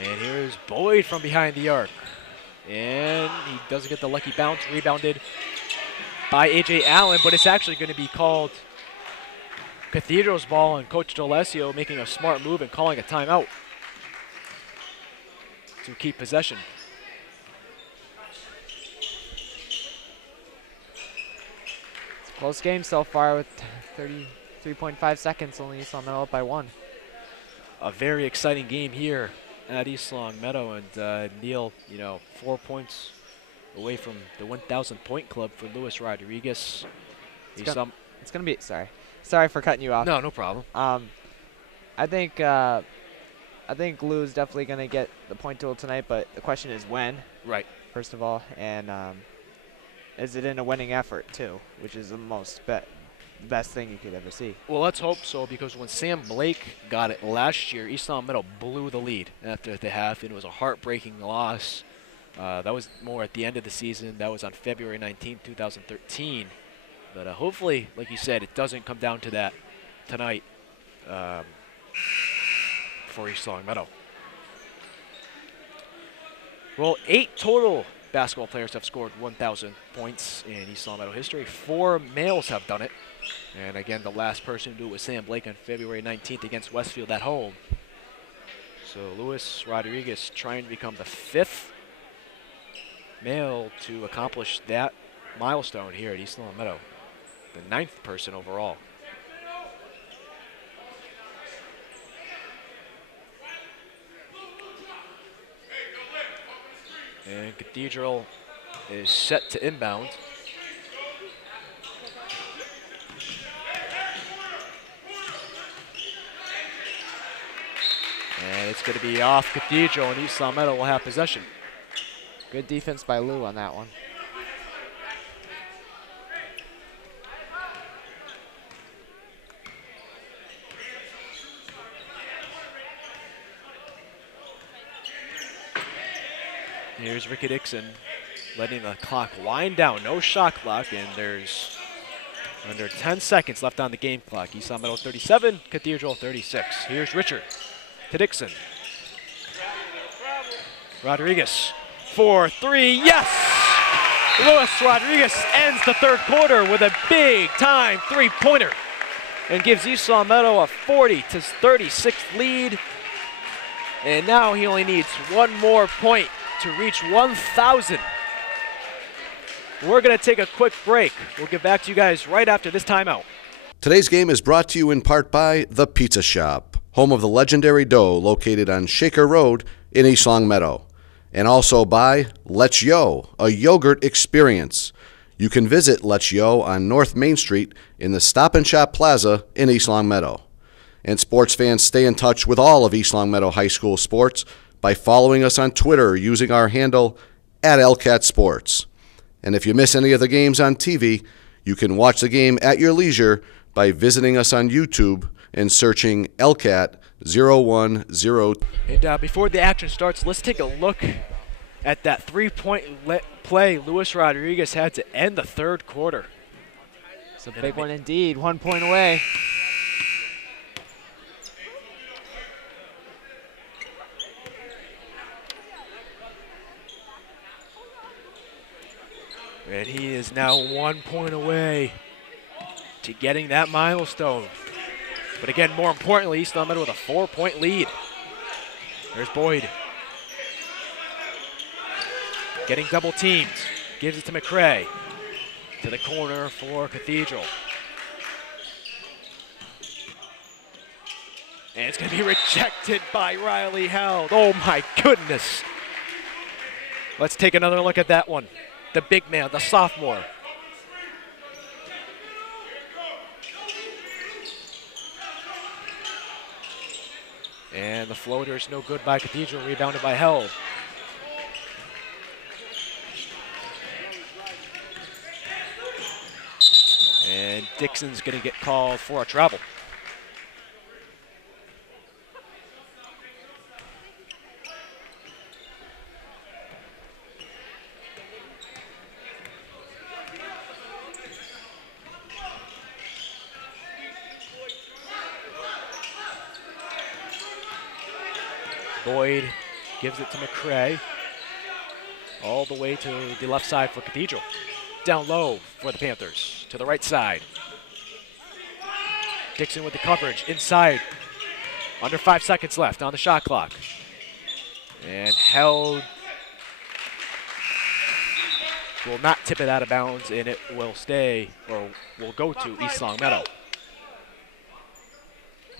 And here's Boyd from behind the arc. And he doesn't get the lucky bounce, rebounded by A.J. Allen, but it's actually going to be called Cathedral's ball, and Coach D'Alessio making a smart move and calling a timeout to keep possession. It's a close game so far with 33.5 seconds, only East Meadow up by 1. A very exciting game here at East Meadow, and Neil, 4 points away from the 1,000 point club for Luis Rodriguez. It's gonna be sorry for cutting you off. No problem. I think Lou's definitely gonna get the point total tonight, but the question is when. Right. First of all, and is it in a winning effort too, which is the best thing you could ever see. Well, let's hope so, because when Sam Blake got it last year, East Meadow blew the lead after the half, and it was a heartbreaking loss. That was more at the end of the season. That was on February 19, 2013. But hopefully, like you said, it doesn't come down to that tonight for East Meadow. Well, 8 total basketball players have scored 1,000 points in East Long Meadow history. 4 males have done it. And again, the last person to do it was Sam Blake on February 19th against Westfield at home. So Luis Rodriguez trying to become the 5th male to accomplish that milestone here at East Long Meadow. The 9th person overall. And Cathedral is set to inbound. And it's going to be off Cathedral, and East Long Meadow will have possession. Good defense by Lou on that one. Here's Ricky Dixon letting the clock wind down. No shot clock, and there's under 10 seconds left on the game clock. East Long Meadow 37, Cathedral 36. Here's Richard to Dixon. Rodriguez for 3, yes! Luis Rodriguez ends the third quarter with a big-time three-pointer and gives East Long Meadow a 40-36 lead. And now he only needs one more point to reach 1,000. We're going to take a quick break. We'll get back to you guys right after this timeout. Today's game is brought to you in part by The Pizza Shop, home of the legendary dough, located on Shaker Road in East Long Meadow. And also by Let's Yo, a yogurt experience. You can visit Let's Yo on North Main Street in the Stop and Shop Plaza in East Long Meadow. And sports fans, stay in touch with all of East Long Meadow High School sports by following us on Twitter using our handle @LCAT Sports. And if you miss any of the games on TV, you can watch the game at your leisure by visiting us on YouTube and searching ELCAT01028. And before the action starts, let's take a look at that three-point play Luis Rodriguez had to end the third quarter. It's a big one indeed, 1 point away. And he is now 1 point away to getting that milestone. But again, more importantly, East Long Meadow with a 4-point lead. There's Boyd. Getting double teamed. Gives it to McCray. To the corner for Cathedral. And it's going to be rejected by Riley Held. Oh my goodness. Let's take another look at that one. The big man, the sophomore. And the floater is no good by Cathedral, rebounded by Held. And Dixon's going to get called for a travel. Boyd gives it to McCray. All the way to the left side for Cathedral. Down low for the Panthers. To the right side. Dixon with the coverage inside. Under 5 seconds left on the shot clock. And Held will not tip it out of bounds, and it will stay, or will go to East Long Meadow.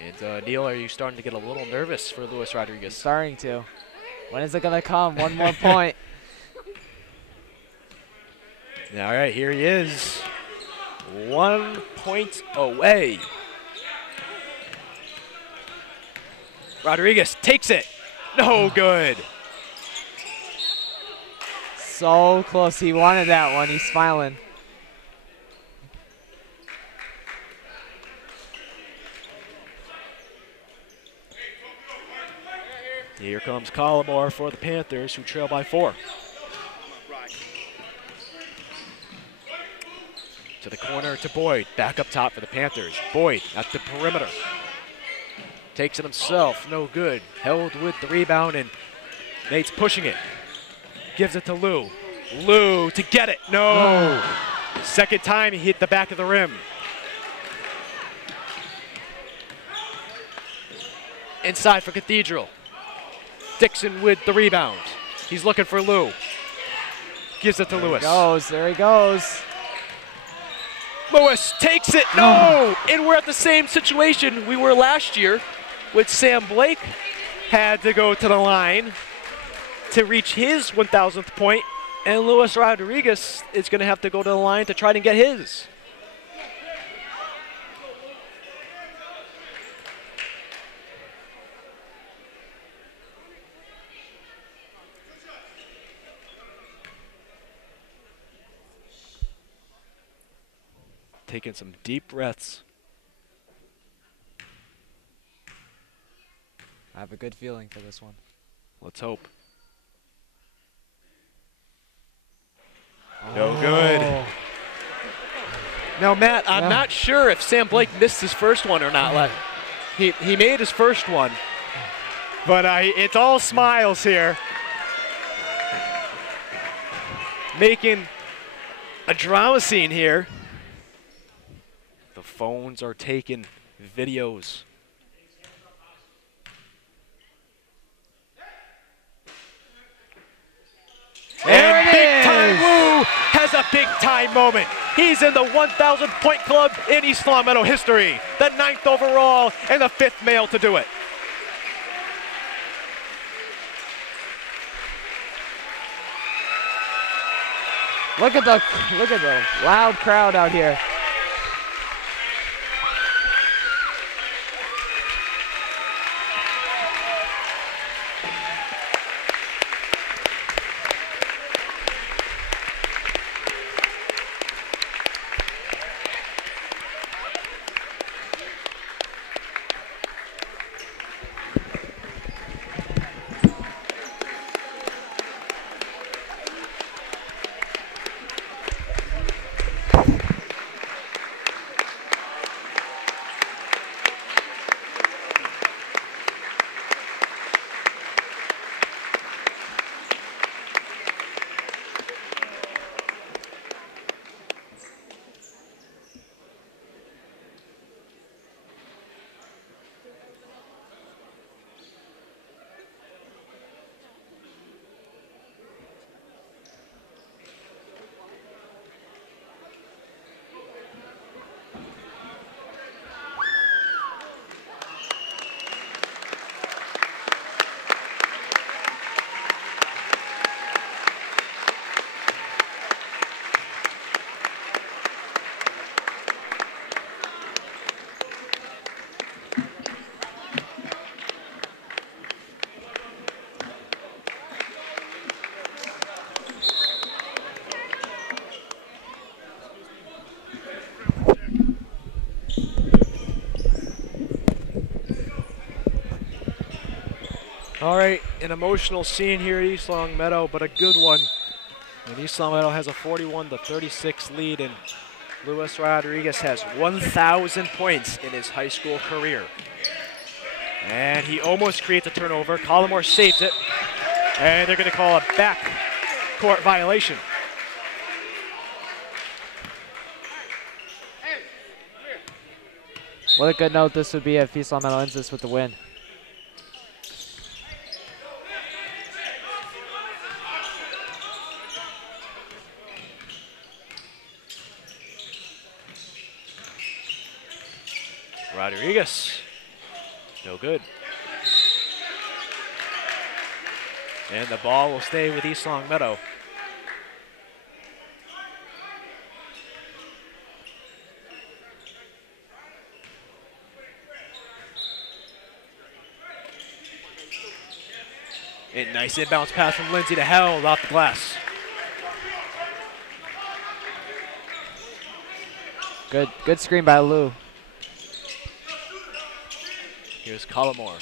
And Neil, are you starting to get a little nervous for Luis Rodriguez? Starting to. When is it going to come? One more point. All right, here he is. 1 point away. Rodriguez takes it. No good. So close. He wanted that one. He's smiling. Here comes Collimore for the Panthers, who trail by 4. To the corner to Boyd. Back up top for the Panthers. Boyd at the perimeter. Takes it himself. No good. Held with the rebound, and Nate's pushing it. Gives it to Lou. Lou to get it. No. Second time he hit the back of the rim. Inside for Cathedral. Dixon with the rebound. He's looking for Lou. Gives it to Lewis. There he goes. Lewis takes it. No! And we're at the same situation we were last year with Sam Blake. Had to go to the line to reach his 1,000th point, and Luis Rodriguez is going to have to go to the line to try to get his. Taking some deep breaths. I have a good feeling for this one. Let's hope. No good. Now, Matt, I'm not sure if Sam Blake missed his first one or not. He made his first one, but it's all smiles here. Making a drama scene here. The phones are taking videos. And Big Time Woo has a big time moment. He's in the 1,000 point club in East Longmeadow history. The 9th overall and the 5th male to do it. Look at the loud crowd out here. All right, an emotional scene here at East Longmeadow, but a good one. And East Longmeadow has a 41-36 lead, and Luis Rodriguez has 1,000 points in his high school career. And he almost creates a turnover. Collymore saves it, and they're going to call a back court violation. What a good note this would be if East Longmeadow ends this with the win. Rodriguez, no good. And the ball will stay with East Longmeadow. And nice inbounds pass from Lindsay to Held off the glass. Good screen by Lou. Here's Collymore.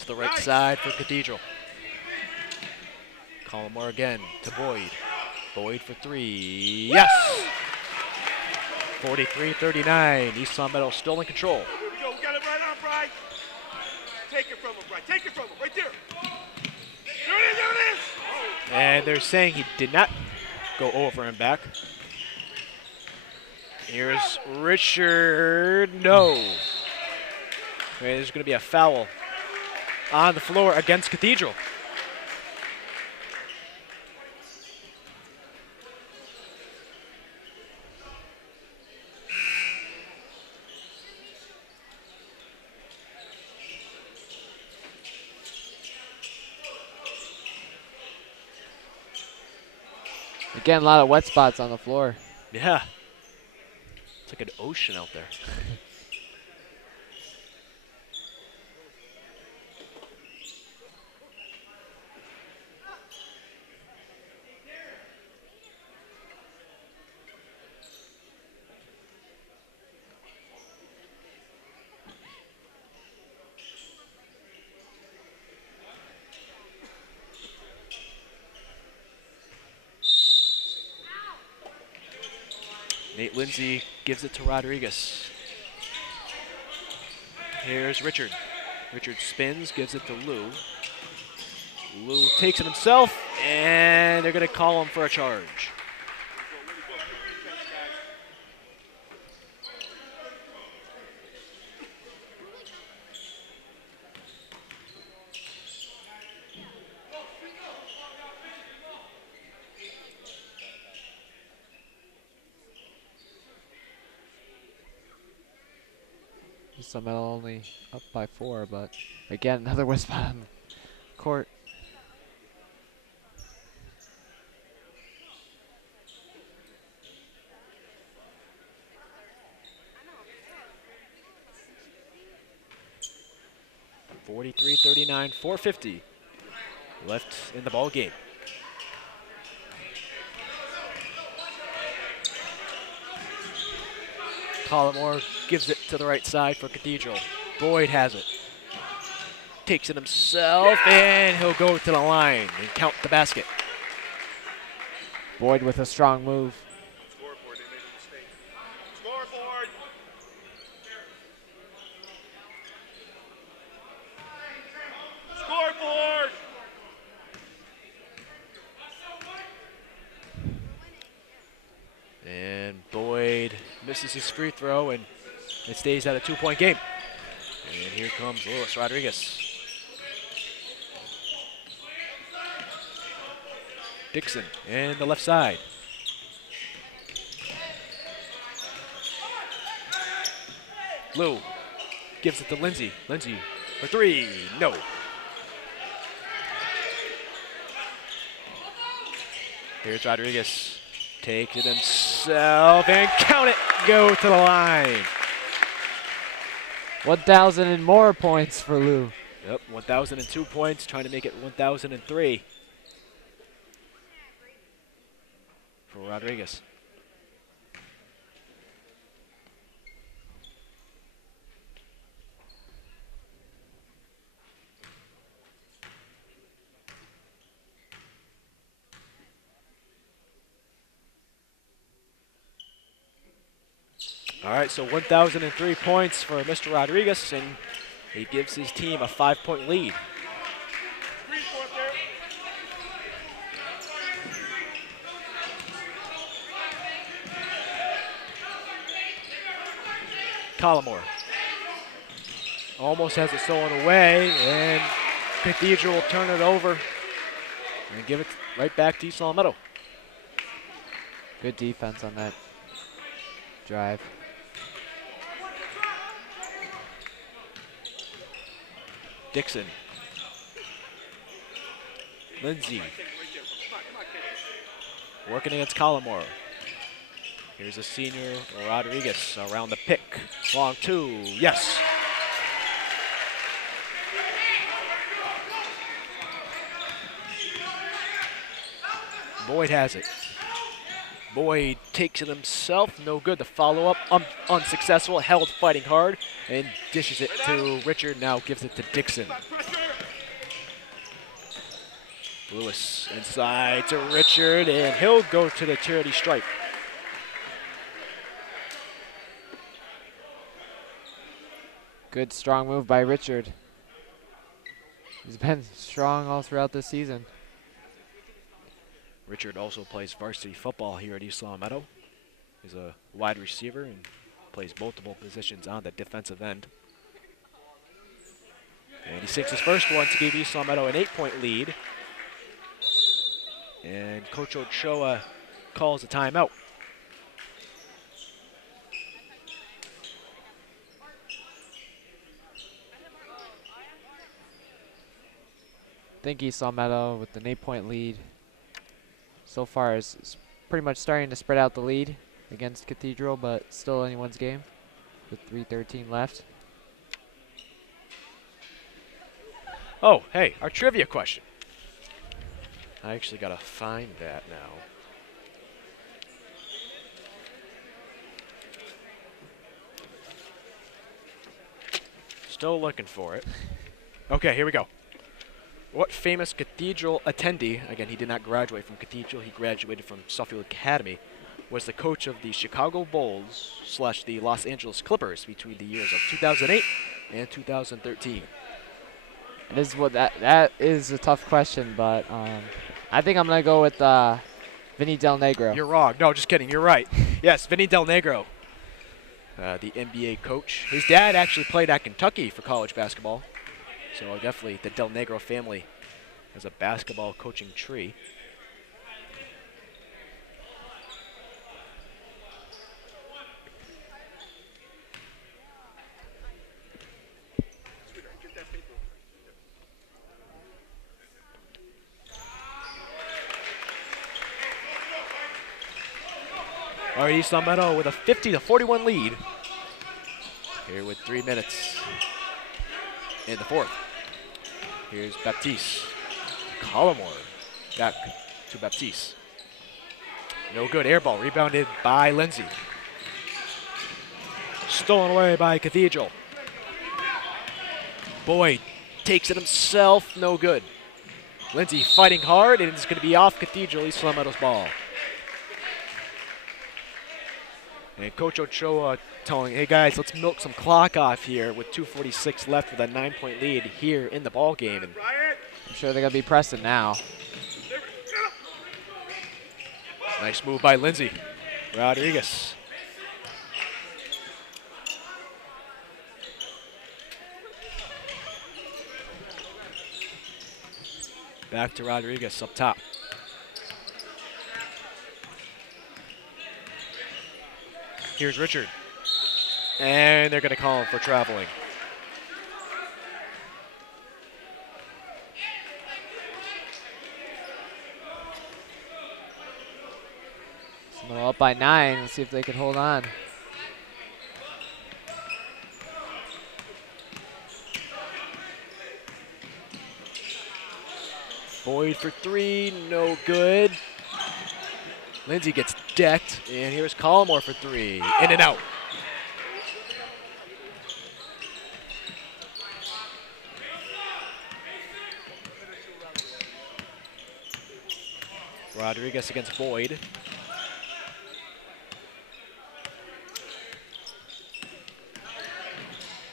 To the right side for Cathedral. Collymore again to Boyd. Boyd for three. Yes! 43-39. East Longmeadow still in control. Here we go. We got it right on, Bry. Take it from him, Bry. Take it from him. Right there. There it is. There it is. And they're saying he did not go over and back. Here's Richard. No. Okay, there's going to be a foul on the floor against Cathedral. Again, a lot of wet spots on the floor. Yeah. It's like an ocean out there. Nate Lindsay gives it to Rodriguez. Here's Richard. Richard spins, gives it to Lou. Lou takes it himself, and they're going to call him for a charge. Meadow only up by 4, but again, another wet spot on the court. (43-39), 4:50 left in the ball game. Collymore gives it to the right side for Cathedral. Boyd has it. Takes it himself, and he'll go to the line and count the basket. Boyd with a strong move. Scoreboard, they made a mistake. Scoreboard! Scoreboard! And Boyd misses his free throw, and it stays at a 2-point game. And here comes Luis Rodriguez. Dixon and the left side. Lou gives it to Lindsay. Lindsay for 3, no. Here's Rodriguez. Takes it himself and count it. Go to the line. 1,000 and more points for Lou. Yep, 1,002 points, trying to make it 1,003 for Rodriguez. All right, so 1,003 points for Mr. Rodriguez, and he gives his team a 5-point lead. Collymore almost has it stolen away, and Cathedral will turn it over and give it right back to East Longmeadow. Good defense on that drive. Dixon. Lindsay. Working against Collymore. Here's a senior, Rodriguez, around the pick. Long 2, yes. Boyd has it. Boyd takes it himself, no good. The follow-up, unsuccessful, held fighting hard, and dishes it to Richard, now gives it to Dixon. Lewis inside to Richard, and he'll go to the charity stripe. Good strong move by Richard. He's been strong all throughout this season. Richard also plays varsity football here at East Long Meadow. He's a wide receiver and plays multiple positions on the defensive end. And he sinks his first one to give East Long Meadow an 8-point lead. And Coach Ochoa calls a timeout. I think East Long Meadow with an 8-point lead so far is pretty much starting to spread out the lead against Cathedral, but still anyone's game with 3:13 left. Oh, hey, our trivia question. I actually gotta find that now. Still looking for it. Okay, here we go. What famous Cathedral attendee, again, he did not graduate from Cathedral, he graduated from Suffield Academy, was the coach of the Chicago Bulls / the Los Angeles Clippers between the years of 2008 and 2013? That is a tough question, but I think I'm gonna go with Vinny Del Negro. You're wrong. No, just kidding. You're right. Yes, Vinny Del Negro, the NBA coach. His dad actually played at Kentucky for college basketball. So definitely the Del Negro family has a basketball coaching tree. All right, East Long Meadow with a 50-41 lead. Here with 3 minutes in the fourth. Here's Baptiste. Collymore back to Baptiste. No good. Air ball rebounded by Lindsay. Stolen away by Cathedral. Boyd takes it himself. No good. Lindsay fighting hard, and it's going to be off Cathedral. East Long Meadow's ball. And Coach Ochoa telling, hey guys, let's milk some clock off here with 2:46 left with a 9-point lead here in the ball game. And I'm sure they're gonna be pressing now. nice move by Lindsay Rodriguez. Back to Rodriguez up top. Here's Richard. And they're going to call him for traveling. So up by 9. Let's see if they can hold on. Boyd for 3, no good. Lindsay gets decked, and here's Collymore for 3. In and out. Rodriguez against Boyd.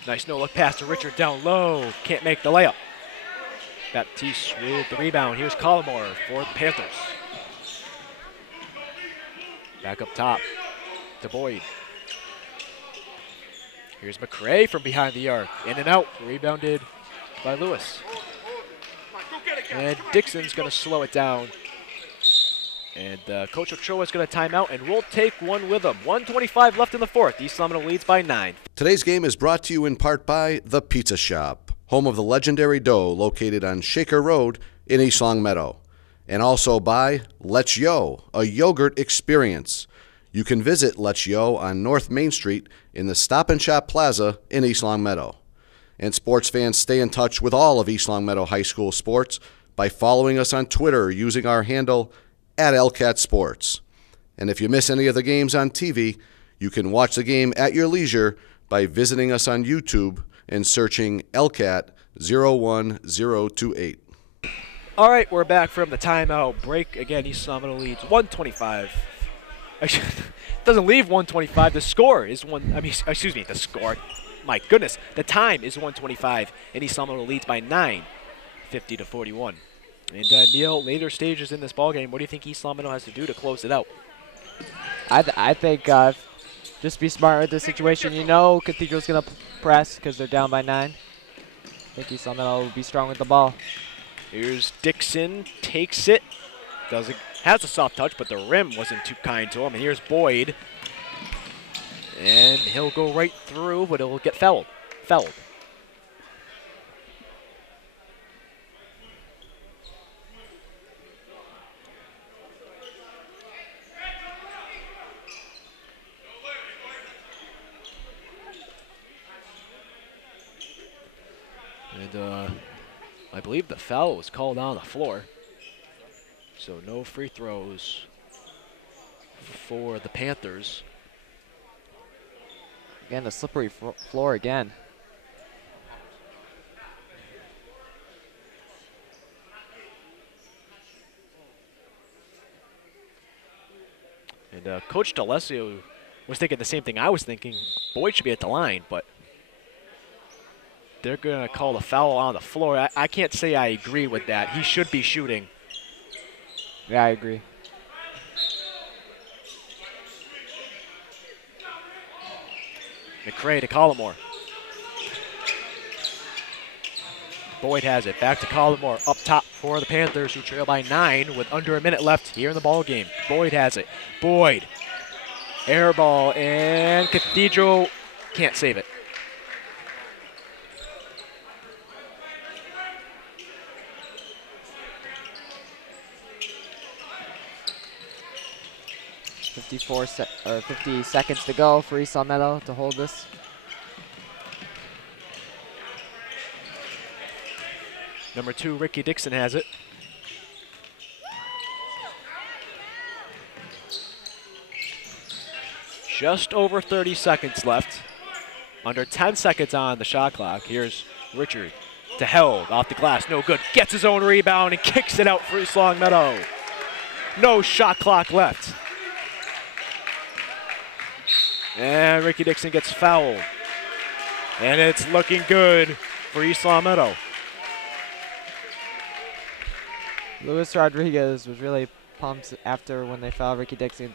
Nice no-look pass to Richard down low. Can't make the layup. Baptiste with the rebound. Here's Collymore for the Panthers. Back up top to Boyd. Here's McCray from behind the arc. In and out. Rebounded by Lewis. And Dixon's going to slow it down. And Coach Ochoa is going to time out, and we'll take one with him. 1:25 left in the fourth. East Long Meadow leads by 9. Today's game is brought to you in part by The Pizza Shop, home of the legendary dough, located on Shaker Road in East Long Meadow. And also by Let's Yo, a yogurt experience. You can visit Let's Yo on North Main Street in the Stop and Shop Plaza in East Long Meadow. And sports fans, stay in touch with all of East Long Meadow High School sports by following us on Twitter using our handle @LCAT Sports. And if you miss any of the games on TV, you can watch the game at your leisure by visiting us on YouTube and searching ELCAT01028. All right, we're back from the timeout break. Again, East Long Meadow leads 125. Actually, it doesn't leave 125. The score is the score. My goodness, the time is 125, and East Long Meadow leads by 9, 50-41. And Neil, later stages in this ballgame, what do you think East Long Meadow has to do to close it out? I think just be smart with the situation. You know Cathedral's going to press because they're down by 9. I think East Long Meadow will be strong with the ball. Here's Dixon, takes it. Has a soft touch, but the rim wasn't too kind to him. And here's Boyd. And he'll go right through, but it'll get fouled. And I believe the foul was called on the floor. So no free throws for the Panthers. Again, the slippery floor again. And Coach D'Alessio was thinking the same thing I was thinking. Boyd should be at the line, but they're going to call the foul on the floor. I can't say I agree with that. He should be shooting. Yeah, I agree. McCray to Collmore. Boyd has it. Back to Collmore. Up top for the Panthers, who trail by 9 with under a minute left here in the ball game. Boyd has it. Boyd. Air ball, and Cathedral can't save it. Or 50 seconds to go for East Long Meadow to hold this. Number 2, Ricky Dixon has it. Just over 30 seconds left. Under 10 seconds on the shot clock. Here's Richard to Held off the glass. No good. Gets his own rebound and kicks it out for East Long Meadow. No shot clock left. And Ricky Dixon gets fouled. And it's looking good for East Long Meadow. Luis Rodriguez was really pumped after when they fouled Ricky Dixon.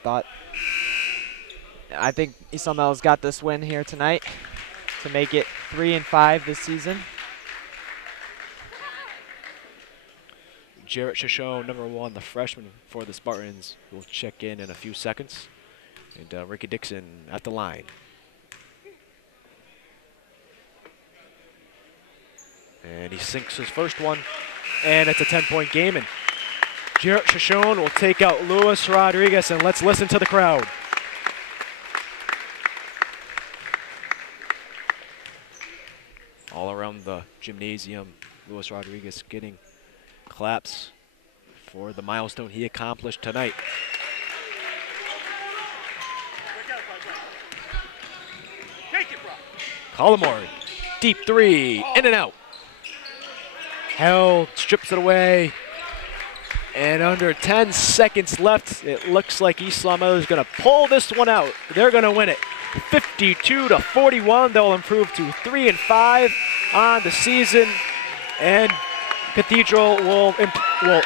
I think East Long Meadow's got this win here tonight to make it 3-5 this season. Jarrett Shoshone, number 1, the freshman for the Spartans, will check in a few seconds. And Ricky Dixon at the line. And he sinks his first one. And it's a 10-point game. And Jarrett Shoshone will take out Luis Rodriguez. And let's listen to the crowd. All around the gymnasium, Luis Rodriguez getting claps for the milestone he accomplished tonight. Collmore, deep 3, in and out. Held, strips it away. And under 10 seconds left, it looks like East Long Meadow is going to pull this one out. They're going to win it 52-41. They'll improve to 3-5 on the season. And Cathedral will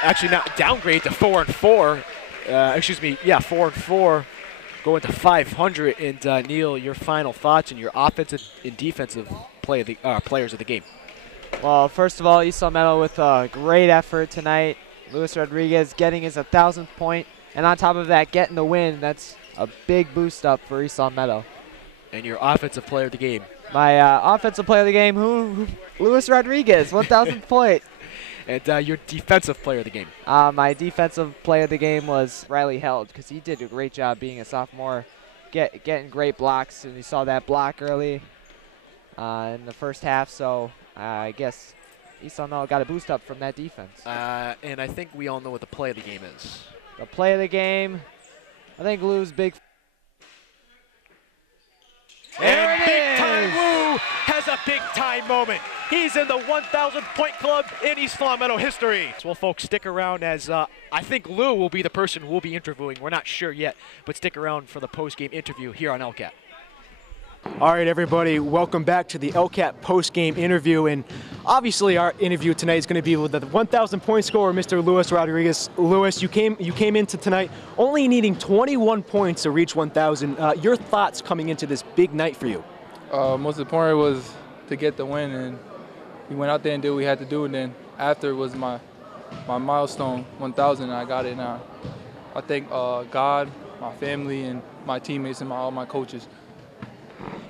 actually not downgrade to 4-4. 4-4. Going to 500, and Neil, your final thoughts and your offensive and defensive players of the game. Well, first of all, East Long Meadow with a great effort tonight. Luis Rodriguez getting his 1,000th point, and on top of that, getting the win. That's a big boost up for East Long Meadow. And your offensive player of the game. My offensive player of the game, Luis Rodriguez, 1,000th point. And your defensive player of the game. My defensive player of the game was Riley Held, because he did a great job being a sophomore, getting great blocks, and you saw that block early in the first half. So I guess East Long Meadow got a boost up from that defense. And I think we all know what the play of the game is. The play of the game, I think Lou's big. And Big Time Lou has a big-time moment. He's in the 1,000 point club in East Long Meadow history. Well, folks, stick around as I think Lou will be the person we'll be interviewing. We're not sure yet, but stick around for the post-game interview here on LCAT. All right, everybody, welcome back to the LCAT post-game interview. And obviously, our interview tonight is going to be with the 1,000-point scorer, Mr. Luis Rodriguez. Luis, you came into tonight only needing 21 points to reach 1,000. Your thoughts coming into this big night for you? Most important was to get the win, and we went out there and did what we had to do. And then after was my milestone, 1,000, and I got it now. I thank God, my family, and my teammates, and all my coaches.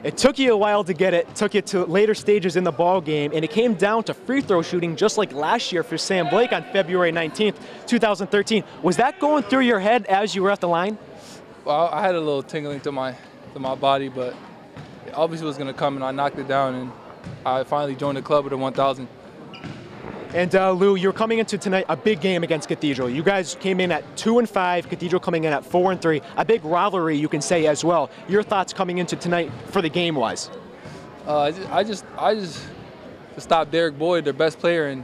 It took you a while to get it, took you to later stages in the ball game, and it came down to free throw shooting just like last year for Sam Blake on February 19th, 2013. Was that going through your head as you were at the line? Well, I had a little tingling to my body, but it obviously was going to come, and I knocked it down, and I finally joined the club with the 1,000. And Lou, you're coming into tonight a big game against Cathedral. You guys came in at 2-5, Cathedral coming in at 4-3. A big rivalry, you can say as well. Your thoughts coming into tonight for the game-wise? I just to stop Derek Boyd, their best player, and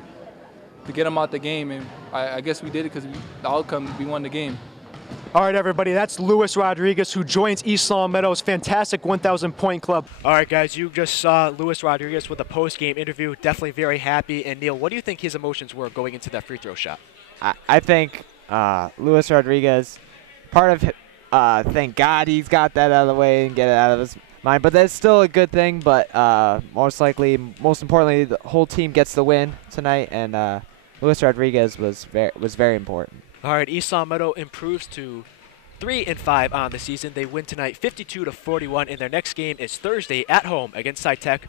to get him out the game. And I guess we did it because the outcome, we won the game. All right, everybody, that's Luis Rodriguez, who joins East Longmeadow's fantastic 1,000-point club. All right, guys, you just saw Luis Rodriguez with a post-game interview. Definitely very happy. And, Neil, what do you think his emotions were going into that free throw shot? I think Luis Rodriguez, part of thank God he's got that out of the way and get it out of his mind. But that's still a good thing. But most importantly, the whole team gets the win tonight. And Luis Rodriguez was very important. All right, East Longmeadow improves to 3-5 on the season. They win tonight 52-41, and their next game is Thursday at home against SciTech.